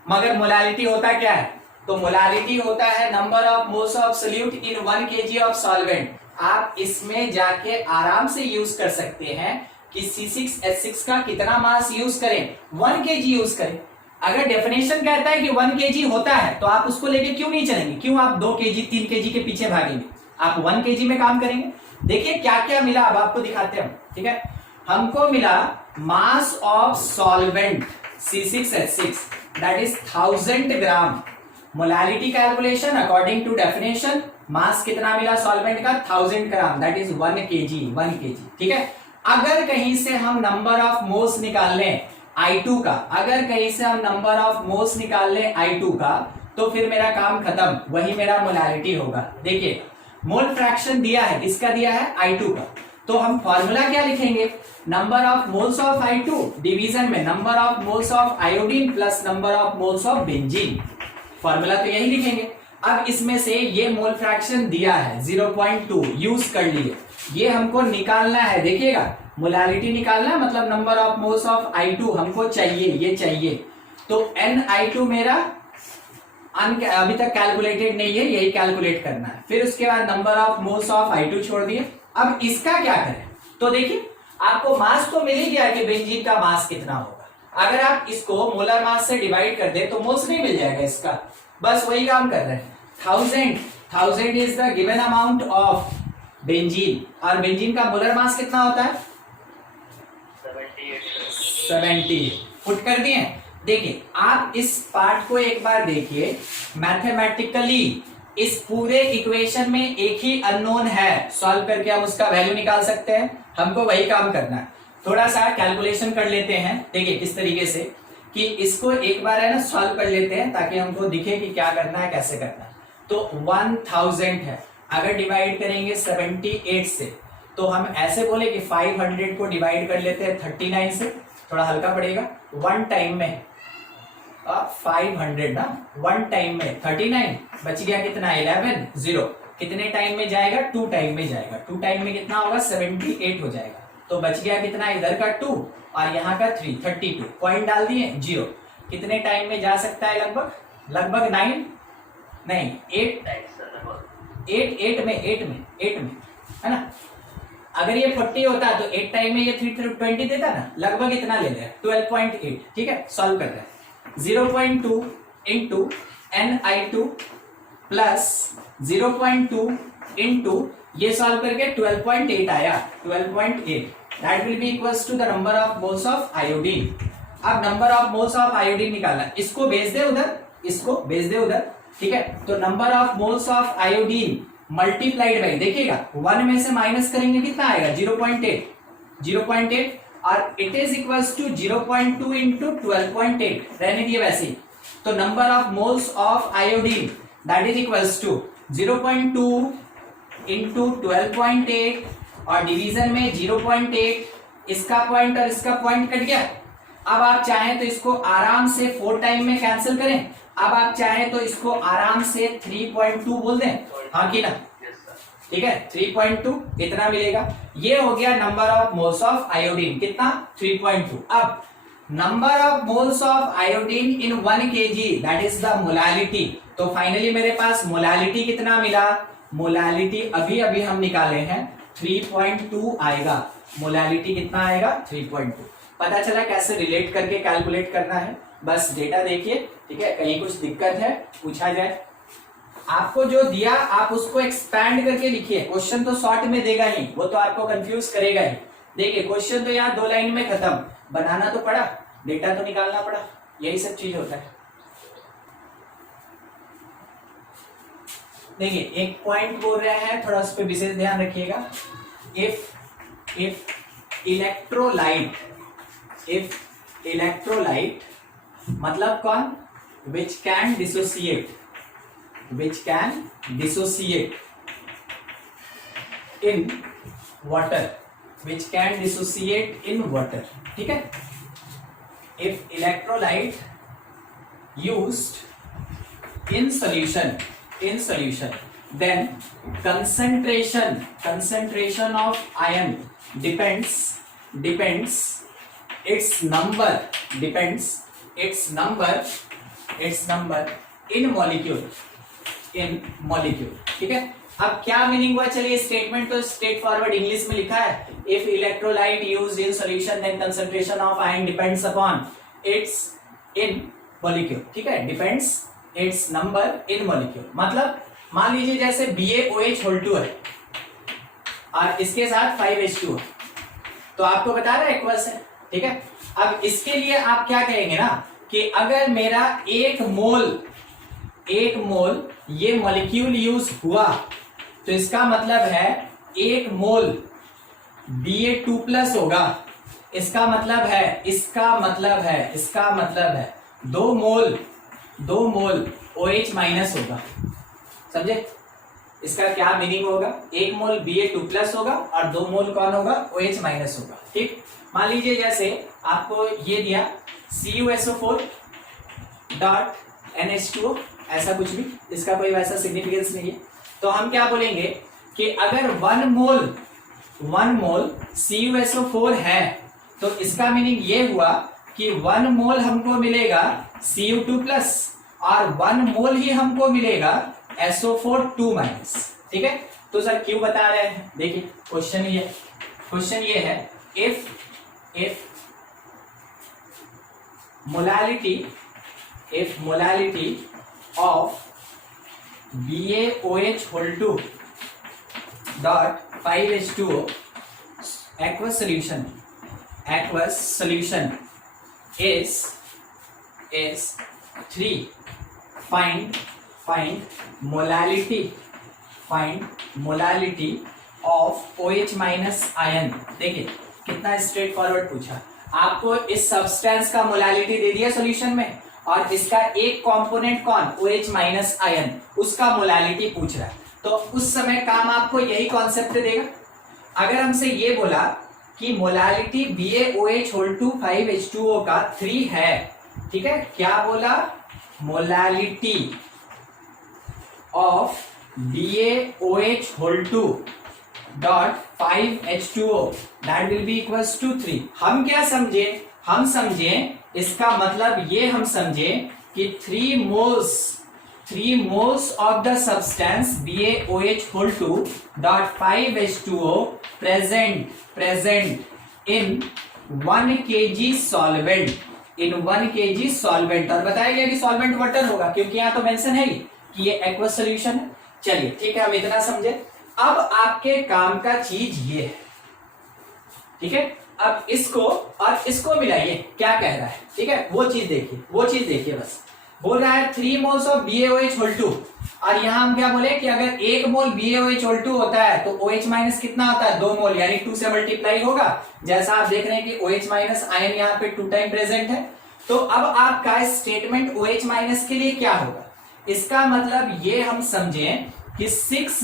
मगर मोलालिटी होता क्या है, तो मोलालिटी होता है number of moles of solute in 1 kg of solvent. आप इसमें जाके आराम से यूज कर सकते हैं कि C6H6 का कितना मास यूज करें, 1 kg यूज करें। अगर डेफिनेशन कहता है कि 1 kg होता है तो आप उसको लेके क्यों नहीं चलेंगे, क्यों आप 2 kg 3 kg के पीछे भागेंगे, आप 1 kg में काम करेंगे। देखिए क्या क्या मिला, अब आपको दिखाते हैं। ठीक है, हमको मिला mass of solvent C6H6 that is 1000 gram. Molality calculation according to definition, mass कितना मिला सॉल्वेंट का 1000 ग्राम दैट इज 1 kg। ठीक है, अगर कहीं से हम नंबर ऑफ मोल्स निकाल लें I2 का, अगर कहीं से हम नंबर ऑफ मोल्स निकाल लें I2 का, तो फिर मेरा काम खत्म, वही मेरा मोलालिटी होगा। देखिए मोल फ्रैक्शन दिया है, किसका दिया है I2 का, तो हम फॉर्मूला क्या लिखेंगे, number of moles of I2 division में number of moles of iodine plus number of moles of benzene, formula तो यही लिखेंगे। अब इसमें से ये मोल फ्रैक्शन दिया है 0.2 यूज कर लिए, ये हमको निकालना है। देखिएगा मोलालिटी निकालना मतलब number of moles of I2 हमको चाहिए, ये चाहिए। तो NI2 मेरा अभी तक कैलकुलेटेड नहीं है, यही कैलकुलेट करना है। फिर उसके बाद number of moles of I2 छोड़ दिए। अब इसका क्या करें, तो देखिए आपको मास तो मिल ही गया कि बेंजीन का मास कितना होगा। अगर आप इसको मोलर मास से डिवाइड कर दे तो मोल्स नहीं मिल जाएगा इसका, बस वही काम कर रहे हैं। 1000 is the given amount of benzene, और बेंजीन का मोलर मास कितना होता है 70। पुट कर दिए, देखिए आप इस पार्ट को एक बार देखिए, मैथमेटिकली इस पूरे इक्वेशन में एक ही अननोन है, सॉल्व करके हम उसका वैल्यू निकाल सकते हैं, हमको वही काम करना है। थोड़ा सा कैलकुलेशन कर लेते हैं, देखिए किस तरीके से कि इसको एक बार है ना सॉल्व कर लेते हैं ताकि हमको दिखे कि क्या करना है, कैसे करना है। तो 1000 है, अगर डिवाइड करेंगे 78 से तो हम ऐसे बोले कि 500 को डिवाइड कर लेते हैं 39 से, थोड़ा हल्का पड़ेगा। वन टाइम में 500 ना, वन टाइम में 39 बच गया कितना 11 0, कितने टाइम में जाएगा 2 टाइम में जाएगा, 2 टाइम में कितना होगा 78 हो जाएगा। तो बच गया कितना इधर का 2 और यहाँ का 3 32, पॉइंट डाल दिए 0, कितने टाइम में जा सकता है लगभग 9 नहीं 8 में है ना। अगर ये 40 होता तो 8 टाइम में ये 320 देता ना, लगभग इतना ले लें 12.8। ठीक है, सॉल्व कर रहे हैं। 0.2 इंटू ni2 प्लस 0.2 इंटू ये सॉल्व करके 12.8 आया, 12.8 that will be equals to the number of moles of iodine. अब number of moles of iodine निकालना, इसको भेज दे उधर, इसको भेज दे उधर। ठीक है, तो number of moles of iodine multiplied by, देखिएगा 1 में से माइनस करेंगे कितना आएगा 0.8 और it is equals to 0.2 into 12.8, रहने दिए वैसे ही। तो number of moles of iodine that is equals to 0.2 into 12.8 और डिवीजन में 0.8, इसका पॉइंट और इसका पॉइंट कट गया। अब आप चाहें तो इसको आराम से 4 टाइम में कैंसिल करें, अब आप चाहें तो इसको आराम से 3.2 बोल दें, हाँ कि ना। ठीक है, 3.2 इतना मिलेगा। ये हो गया number of moles of iodine, कितना 3.2। अब number of moles of iodine in 1 kg that is the molality. तो फाइनली मेरे पास मोलालिटी कितना मिला, मोलालिटी अभी अभी हम निकाले हैं 3.2 आएगा, मोलालिटी कितना आएगा 3.2। पता चला कैसे रिलेट करके कैलकुलेट करना है, बस डेटा देखिए। ठीक है, कहीं कुछ दिक्कत है पूछा जाए। आपको जो दिया आप उसको एक्सपैंड करके लिखिए, क्वेश्चन तो शॉर्ट में देगा ही, वो तो आपको कंफ्यूज करेगा ही। देखिए क्वेश्चन तो यहाँ 2 लाइन में खत्म, बनाना तो पड़ा, डेटा तो निकालना पड़ा, यही सब चीज होता है। देखिए एक पॉइंट बोल रहे हैं, थोड़ा उस पर विशेष ध्यान रखिएगा। इफ इलेक्ट्रोलाइट मतलब कौन, which can dissociate in water, ठीक है। if electrolyte used in solution then concentration of ion depends its number in molecule, ठीक है। अब क्या मीनिंग हुआ, चलिए स्टेटमेंट तो स्ट्रेट फॉरवर्ड इंग्लिश में लिखा है। If electrolyte used in solution then concentration of ion depends upon its in molecule, ठीक है, depends its number in molecule. मतलब मान लीजिए जैसे BaOH होल 2 है और इसके साथ 5H2 है, तो आपको बता रहा है एक्वस है, ठीक है। अब इसके लिए आप क्या कहेंगे ना कि अगर मेरा एक मोल ये मॉलिक्यूल यूज हुआ तो इसका मतलब है एक मोल Ba2+ होगा, इसका मतलब है 2 मोल OH- होगा। समझे इसका क्या मीनिंग होगा, 1 मोल Ba2+ होगा और 2 मोल कौन होगा, OH- होगा। ठीक, मान लीजिए जैसे आपको ये दिया CuSO4 NH2O, ऐसा कुछ भी, इसका कोई वैसा सिग्निफिकेंस नहीं है। तो हम क्या बोलेंगे कि अगर 1 मोल CuSO4 है तो इसका मीनिंग ये हुआ कि 1 मोल हमको मिलेगा Cu2+ और 1 मोल ही हमको मिलेगा SO4 2-। ठीक है, तो सर क्यों बता रहे हैं, देखिए क्वेश्चन ये है if molality of BaOH whole 2 dot 5H2O aqueous solution is is 3. Find molality of OH minus ion. देखिए कितना स्ट्रेट फॉरवर्ड पूछा, आपको इस सब्सटेंस का मोलालिटी दे दिया सॉल्यूशन में, और इसका एक कंपोनेंट कौन, OH माइनस आयन, उसका मोलालिटी पूछ रहा है। तो उस समय काम आपको यही कॉन्सेप्ट देगा। अगर हमसे ये बोला कि molality BaOH whole to 5H2O का 3 है, ठीक है, क्या बोला, molality of BaOH whole to dot 5H2O that will be equals to 3। हम क्या समझे, हम समझे इसका मतलब ये हम समझे कि 3 moles of the substance BaOH whole 2 dot 5H2O present in 1 kg solvent, और बताया गया कि सॉल्वेंट वाटर होगा, क्योंकि यहाँ तो मेंशन है कि ये एक्वस सॉल्यूशन है। चलिए ठीक है, हम इतना समझे। अब आपके काम का चीज ये है, ठीक है, अब इसको और इसको मिलाइए, क्या कह रहा है, ठीक है, वो चीज देखिए बस। बोल रहा है 3 moles ऑफ BaOH होल 2, और यहां हम क्या बोले कि अगर 1 मोल BaOH होल 2 होता है तो OH माइनस कितना होता है, 2 मोल, यानी 2 से मल्टीप्लाई होगा। जैसा आप देख रहे हैं कि OH माइनस आयन यहाँ पे 2 टाइम प्रेजेंट है। तो अब आपका स्टेटमेंट OH माइनस के लिए क्या होगा, इसका मतलब ये हम समझे कि 6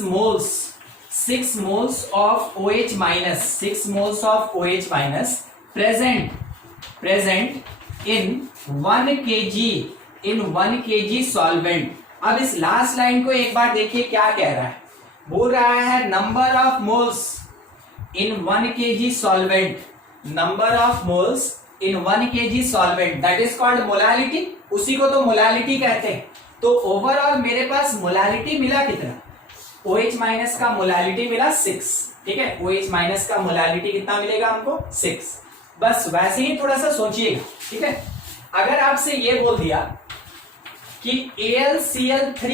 moles of OH minus present in 1 kg solvent। अब इस लास्ट लाइन को एक बार देखिए क्या कह रहा है, बोल रहा है number of moles in 1 kg solvent, number of moles in 1 kg solvent that is called molality, उसी को तो मोलालिटी कहते हैं। तो ओवरऑल मेरे पास मोलालिटी मिला कितना, OH माइनस का मोलालिटी मिला 6, ठीक है, OH माइनस का मोलालिटी कितना मिलेगा हमको, 6। बस वैसे ही थोड़ा सा सोचिएगा, ठीक है। अगर आपसे ये बोल दिया कि AlCl3,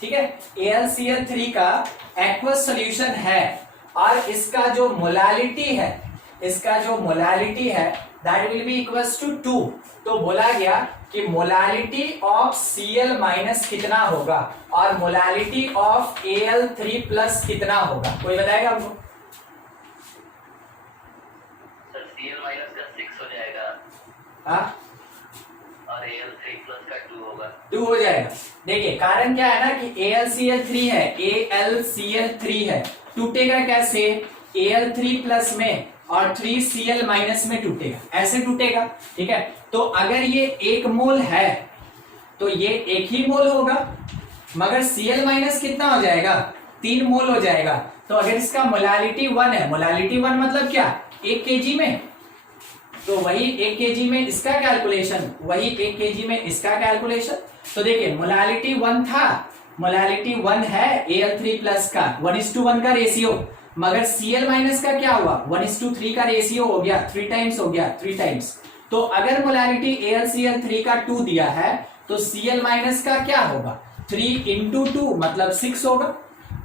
ठीक है, AlCl3 का एक्वस सॉल्यूशन है, और इसका जो मोलालिटी है that will be equals to 2, तो बोला गया कि मोलालिटी ऑफ Cl माइनस कितना होगा और मोलालिटी ऑफ Al3 प्लस कितना होगा, कोई बताएगा हमको? सर Cl माइनस का 6 हो जाएगा, हाँ, और Al3 प्लस का 2 होगा, 2 हो जाएगा। देखिए कारण क्या है ना कि AlCl3 है, टूटेगा कैसे, Al3 प्लस में और 3Cl माइनस में टूटेगा, ऐसे टूटेगा, ठीक है। तो अगर ये 1 मोल है तो ये 1 ही मोल होगा, मगर Cl माइनस कितना हो जाएगा, 3 मोल हो जाएगा। तो अगर इसका मोलालिटी 1 है, मोलालिटी 1 मतलब क्या, 1 kg में, तो वही 1 kg में इसका कैलकुलेशन, वही 1 kg में इसका कैलकुलेशन। तो देखिए मोलालिटी 1 था, मोलालिटी 1 है Al3 प्लस का 1:1 का रेशियो, मगर Cl माइनस का क्या हुआ, 1:3 का रेशियो हो गया, 3 टाइम्स हो गया, 3 टाइम्स। तो अगर मोलालिटी AlCl3 का 2 दिया है तो Cl माइनस का क्या होगा, 3 into 2 मतलब 6 होगा,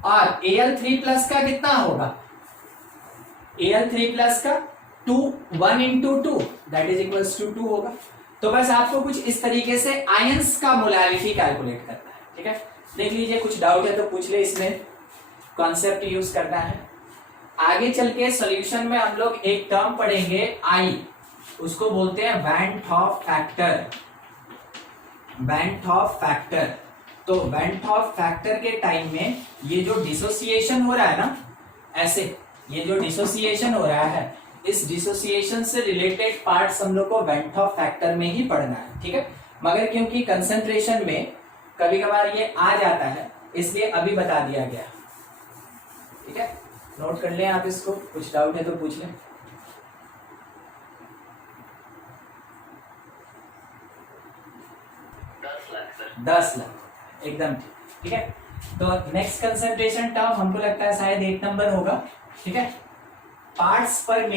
और Al3 प्लस का कितना होगा, Al3 प्लस का 1 into 2 that is equals to 2 होगा। तो बस आपको कुछ इस तरीके से आयंस का मोलालिटी कैलकुलेट करना है, ठीक है। देख लीजिए, कुछ डाउट है तो पूछ ले, इसमें कॉन्सेप्ट यूज करना है। आगे चल के सॉल्यूशन में हम लोग एक टर्म पढ़ेंगे I, उसको बोलते हैं वैन टॉप फैक्टर। तो वैन टॉप फैक्टर के टाइम में ये जो डिसोसिएशन हो रहा है ना, ऐसे ये जो डिसोसिएशन हो रहा है, इस डिसोसिएशन से रिलेटेड पार्ट्स हम लोग को वैन टॉप फैक्टर में ही पढ़ना है, ठीक है। मगर क्योंकि कंसंट्रेशन में कभी कभार ये आ जाता है, इसलिए अभी बता दिया गया, ठीक है। नोट कर लें आप इसको, कुछ डाउट है तो पूछ लें। 10 लाख एकदम ठीक है। तो नेक्स्ट कंसंट्रेशन टर्म हमको लगता है शायद 1 नंबर होगा, ठीक है। पार्ट्स पर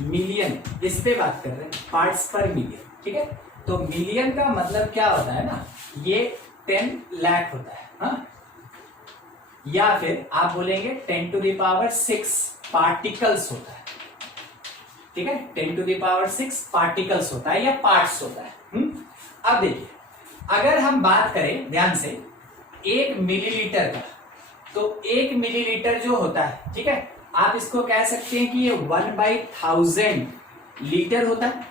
मिलियन, इस पे बात कर रहे हैं, पार्ट्स पर मिलियन, ठीक है। तो मिलियन का मतलब क्या होता है ना, ये 10 लाख होता है, हाँ? या फिर आप बोलेंगे 10⁶ पार्टिकल्स होता है, ठीक है, 10⁶ पार्टिकल्स होता है या पार्ट्स होता है। अब देखिए, अगर हम बात करें ध्यान से 1 मिलीलीटर का, तो 1 मिलीलीटर जो होता है, ठीक है, आप इसको कह सकते हैं कि ये 1/1000 लीटर होता है।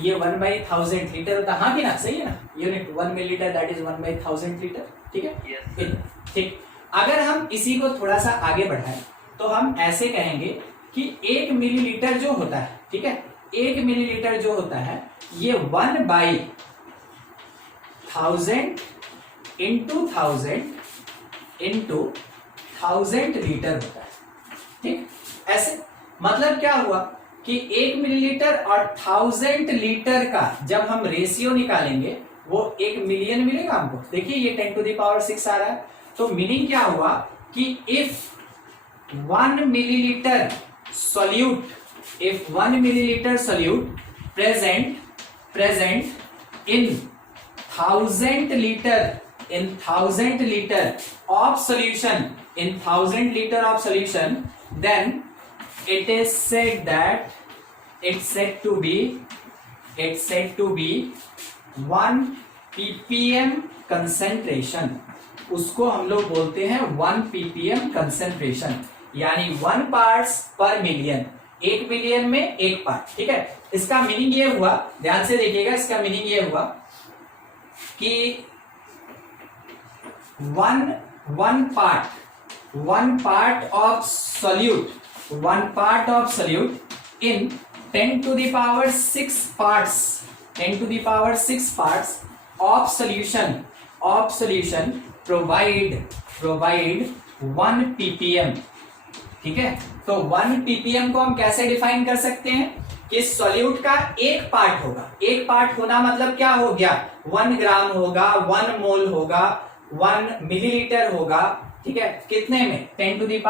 ये 1/1000 लीटर होता है, हाँ कि ना, सही है ना, unit 1 millilitre that is 1/1000 litre, ठीक है। Yes. ठीक, अगर हम इसी को थोड़ा सा आगे बढ़ाएं तो हम ऐसे कहेंगे कि 1 मिलीलीटर जो होता है, ठीक है, 1 मिलीलीटर जो होता है ये 1/1000 इंटू 1000 लीटर होता है, ठीक। ऐसे मतलब क्या हुआ कि 1 मिलीलीटर और 1000 लीटर का जब हम रेशियो निकालेंगे वो 1 मिलियन मिलेगा हमको। देखिए ये 10⁶ आ रहा है, तो मीनिंग क्या हुआ कि if 1 millilitre solute, if 1 milliliter solute present in 1000 liter of solution, in 1000 liter of solution, then it is said that it's said to be 1 ppm concentration। उसको हम लोग बोलते हैं 1 ppm concentration, यानी 1 पार्ट्स पर मिलियन, 1 मिलियन में 1 part, ठीक है। इसका मीनिंग ये हुआ, ध्यान से देखिएगा, इसका मीनिंग ये हुआ कि 1 part of solute in 10⁶ parts of solution provide 1 ppm, ठीक है। तो 1 ppm को हम कैसे डिफाइन कर सकते हैं कि सॉल्यूट का एक पार्ट होगा, एक पार्ट होना मतलब क्या हो गया, 1 ग्राम होगा, 1 मोल होगा, 1 मिलीलीटर होगा, ठीक है, कितने में, 10⁶ में,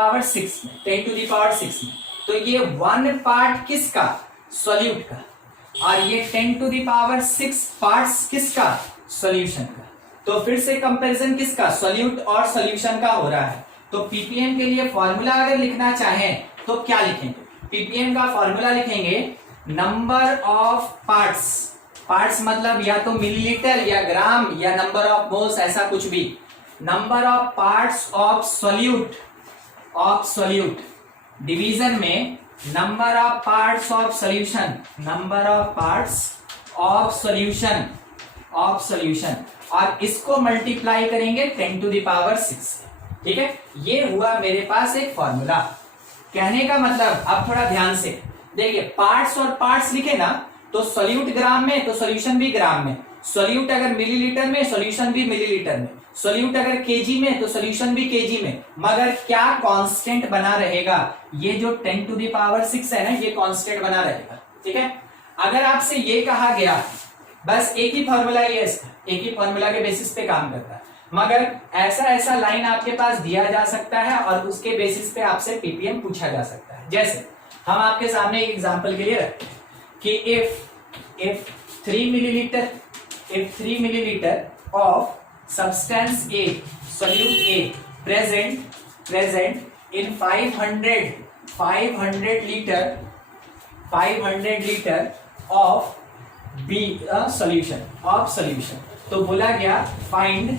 10⁶ में। तो ये 1 पार्ट किसका, सॉल्यूट का, और ये 10⁶ पार्ट्स किसका, सॉल्यूशन का। तो फिर से कंपैरिजन किसका, सॉल्यूट और सॉल्यूशन का हो रहा है। तो पीपीएम के लिए फॉर्मूला अगर लिखना चाहें तो क्या लिखेंगे, पीपीएम का फॉर्मूला लिखेंगे नंबर ऑफ पार्ट्स मतलब या तो मिलीलीटर या ग्राम या नंबर ऑफ मोल्स, ऐसा कुछ भी, number of parts of solute division में number of parts of solution, और इसको मल्टीप्लाई करेंगे 10⁶, ठीक है। ये हुआ मेरे पास एक फॉर्मूला। कहने का मतलब, अब थोड़ा ध्यान से देखिए, पार्ट्स और पार्ट्स लिखे ना, तो सोल्यूट ग्राम में तो सोल्यूशन भी ग्राम में, सोल्यूट अगर मिलीलीटर में सोल्यूशन भी मिलीलीटर में, सोल्यूट अगर केजी में तो सोल्यूशन भी केजी में, मगर क्या कांस्टेंट बना रहेगा, ये जो 10⁶ है ना, ये कांस्टेंट बना रहेगा, ठीक है। अगर आपसे ये कहा गया, बस एक ही फॉर्मूला ये इसका, एक ही फॉर्मूला के बेसिस पे काम करता है, मगर ऐसा लाइन आपके पास दिया जा सकता है और उसके बेसिस पे आपसे पीपीएम पूछा जा सकता है। जैसे हम आपके सामने एक एग्जांपल के लिए रखते हैं कि if 3 millilitre of substance A, solute A present in 500 litre of B solution, तो बोला गया फाइंड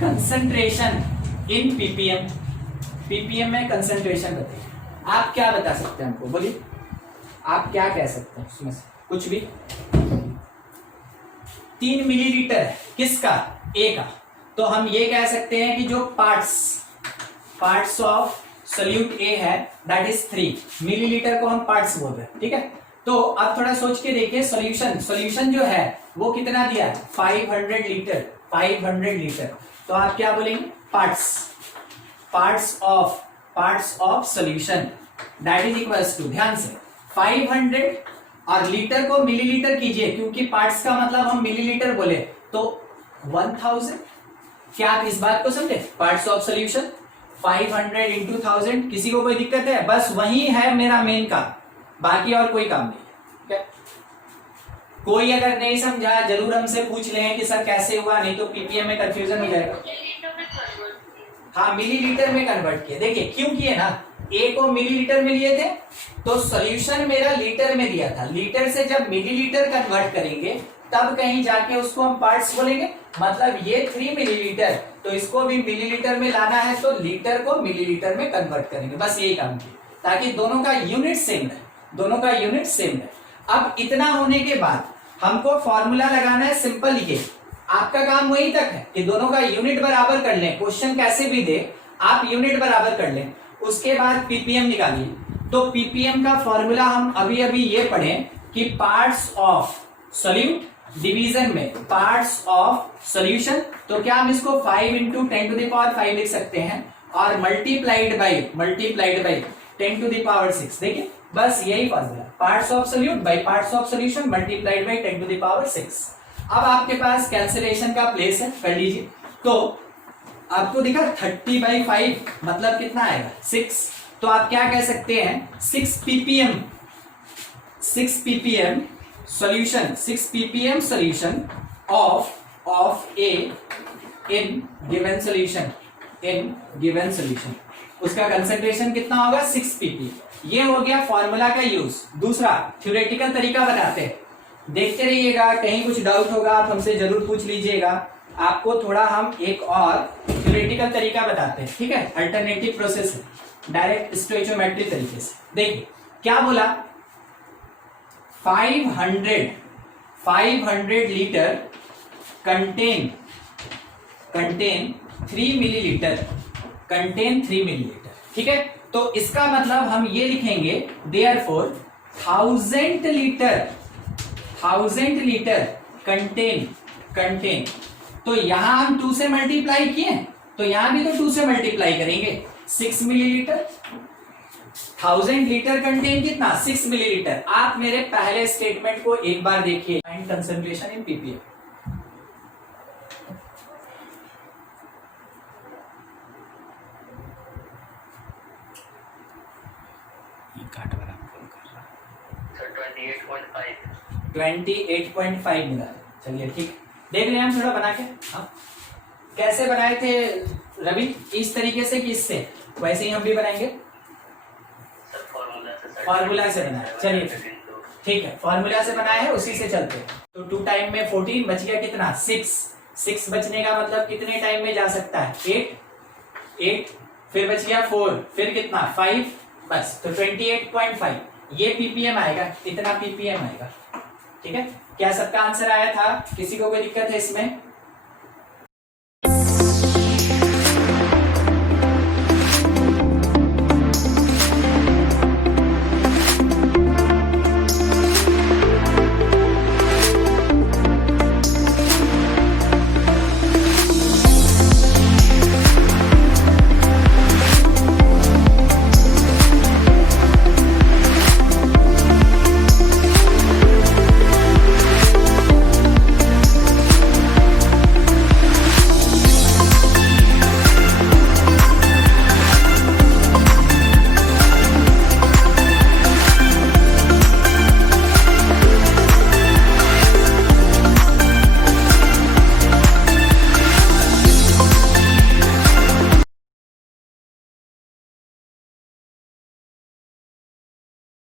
कंसंट्रेशन इन पीपीएम में कंसंट्रेशन बताइए। आप क्या बता सकते हैं हमको, बोलिए, आप क्या कह सकते हैं उसमें से कुछ भी। 3 मिलीलीटर है किसका, ए का, तो हम ये कह सकते हैं कि जो पार्ट्स ऑफ सोल्यूट ए है दैट इज 3 मिलीलीटर को हम पार्ट्स बोल रहे हैं, ठीक है। तो अब थोड़ा सोच के देखिए, सोल्यूशन जो है वो कितना दिया है, 500 लीटर, तो आप क्या बोलेंगे, parts of solution that is equals to, ध्यान से 500 और लीटर को मिलीलीटर कीजिए, क्योंकि पार्ट्स का मतलब हम मिलीलीटर बोले, तो 1000। क्या आप इस बात को समझे, पार्ट्स ऑफ सोल्यूशन 500 इंटू 1000, किसी को कोई दिक्कत है, बस वही है मेरा मेन काम, बाकी और कोई काम नहीं, ठीक है। कोई अगर नहीं समझा जरूर हमसे पूछ लें कि सर कैसे हुआ, नहीं तो पीपीएम में कंफ्यूजन हो जाएगा। हाँ, मिलीलीटर में कन्वर्ट किया, देखिए क्यों किए ना, ए को मिलीलीटर में लिए थे, तो सॉल्यूशन मेरा लीटर में दिया था। लीटर से जब मिलीलीटर कन्वर्ट करेंगे तब कहीं जाके उसको हम पार्ट्स बोलेंगे। मतलब ये 3 मिलीलीटर, तो इसको भी मिलीलीटर में लाना है तो लीटर को मिलीलीटर में कन्वर्ट करेंगे। बस यही काम किया, ताकि दोनों का यूनिट सेम है, दोनों का यूनिट सेम है। अब इतना होने के बाद हमको फॉर्मूला लगाना है सिंपल। ये आपका काम वहीं तक है कि दोनों का यूनिट बराबर कर लें। क्वेश्चन कैसे भी दे आप यूनिट बराबर कर लें। उसके बाद पीपीएम निकालिए। तो पीपीएम का फॉर्मूला हम अभी अभी ये पढ़ें कि पार्ट्स ऑफ सॉल्यूट डिवीजन में पार्ट्स ऑफ सॉल्यूशन, तो क्या हम इसको 5 × 10⁵ लिख सकते हैं और मल्टीप्लाइड बाई 10⁻6। देखिए बस यही formula, parts of solute by parts of solution multiplied by 10⁻6। अब आपके पास कैंसिलेशन का प्लेस है, कर लीजिए। तो आपको दिखा 30/5 मतलब कितना आएगा 6। तो आप क्या कह सकते हैं 6 ppm solution, 6 ppm solution of A in given solution. उसका कंसंट्रेशन कितना होगा 6 ppm। ये हो गया फॉर्मूला का यूज। दूसरा थ्योरेटिकल तरीका बताते हैं, देखते रहिएगा। कहीं कुछ डाउट होगा आप हमसे जरूर पूछ लीजिएगा। आपको थोड़ा हम एक और थ्योरेटिकल तरीका बताते हैं, ठीक है। अल्टरनेटिव प्रोसेस है, डायरेक्ट स्टोइचोमेट्रिक तरीके से। देखिए क्या बोला, 500 लीटर कंटेन 3 मिलीलीटर, ठीक है। तो इसका मतलब हम ये लिखेंगे देयरफॉर 1000 लीटर कंटेन। तो यहां हम 2 से मल्टीप्लाई किए, तो यहां भी तो 2 से मल्टीप्लाई करेंगे। 6 मिलीलीटर, 1000 लीटर कंटेन कितना 6 मिलीलीटर। आप मेरे पहले स्टेटमेंट को एक बार देखिए, कंसंट्रेशन इन पीपीएम। सर 28.5 28.5 मिला। चलिए ठीक, देख लें हम थोड़ा बना के। हाँ कैसे बनाए थे रवि, इस तरीके से कि इससे, वैसे ही हम भी बनाएंगे। सर फॉर्मूला से बनाया, चलिए ठीक है, फॉर्मूला से बनाया है उसी से चलते हैं। तो 2 टाइम में 14 बच गया कितना 6 बचने का मतलब कितने टाइम में जा सकता है 8, फिर बच गया 4, फिर कितना 5, बस। तो 28.5 ये पीपीएम आएगा, इतना पीपीएम आएगा, ठीक है। क्या सबका आंसर आया था, किसी को कोई दिक्कत है इसमें?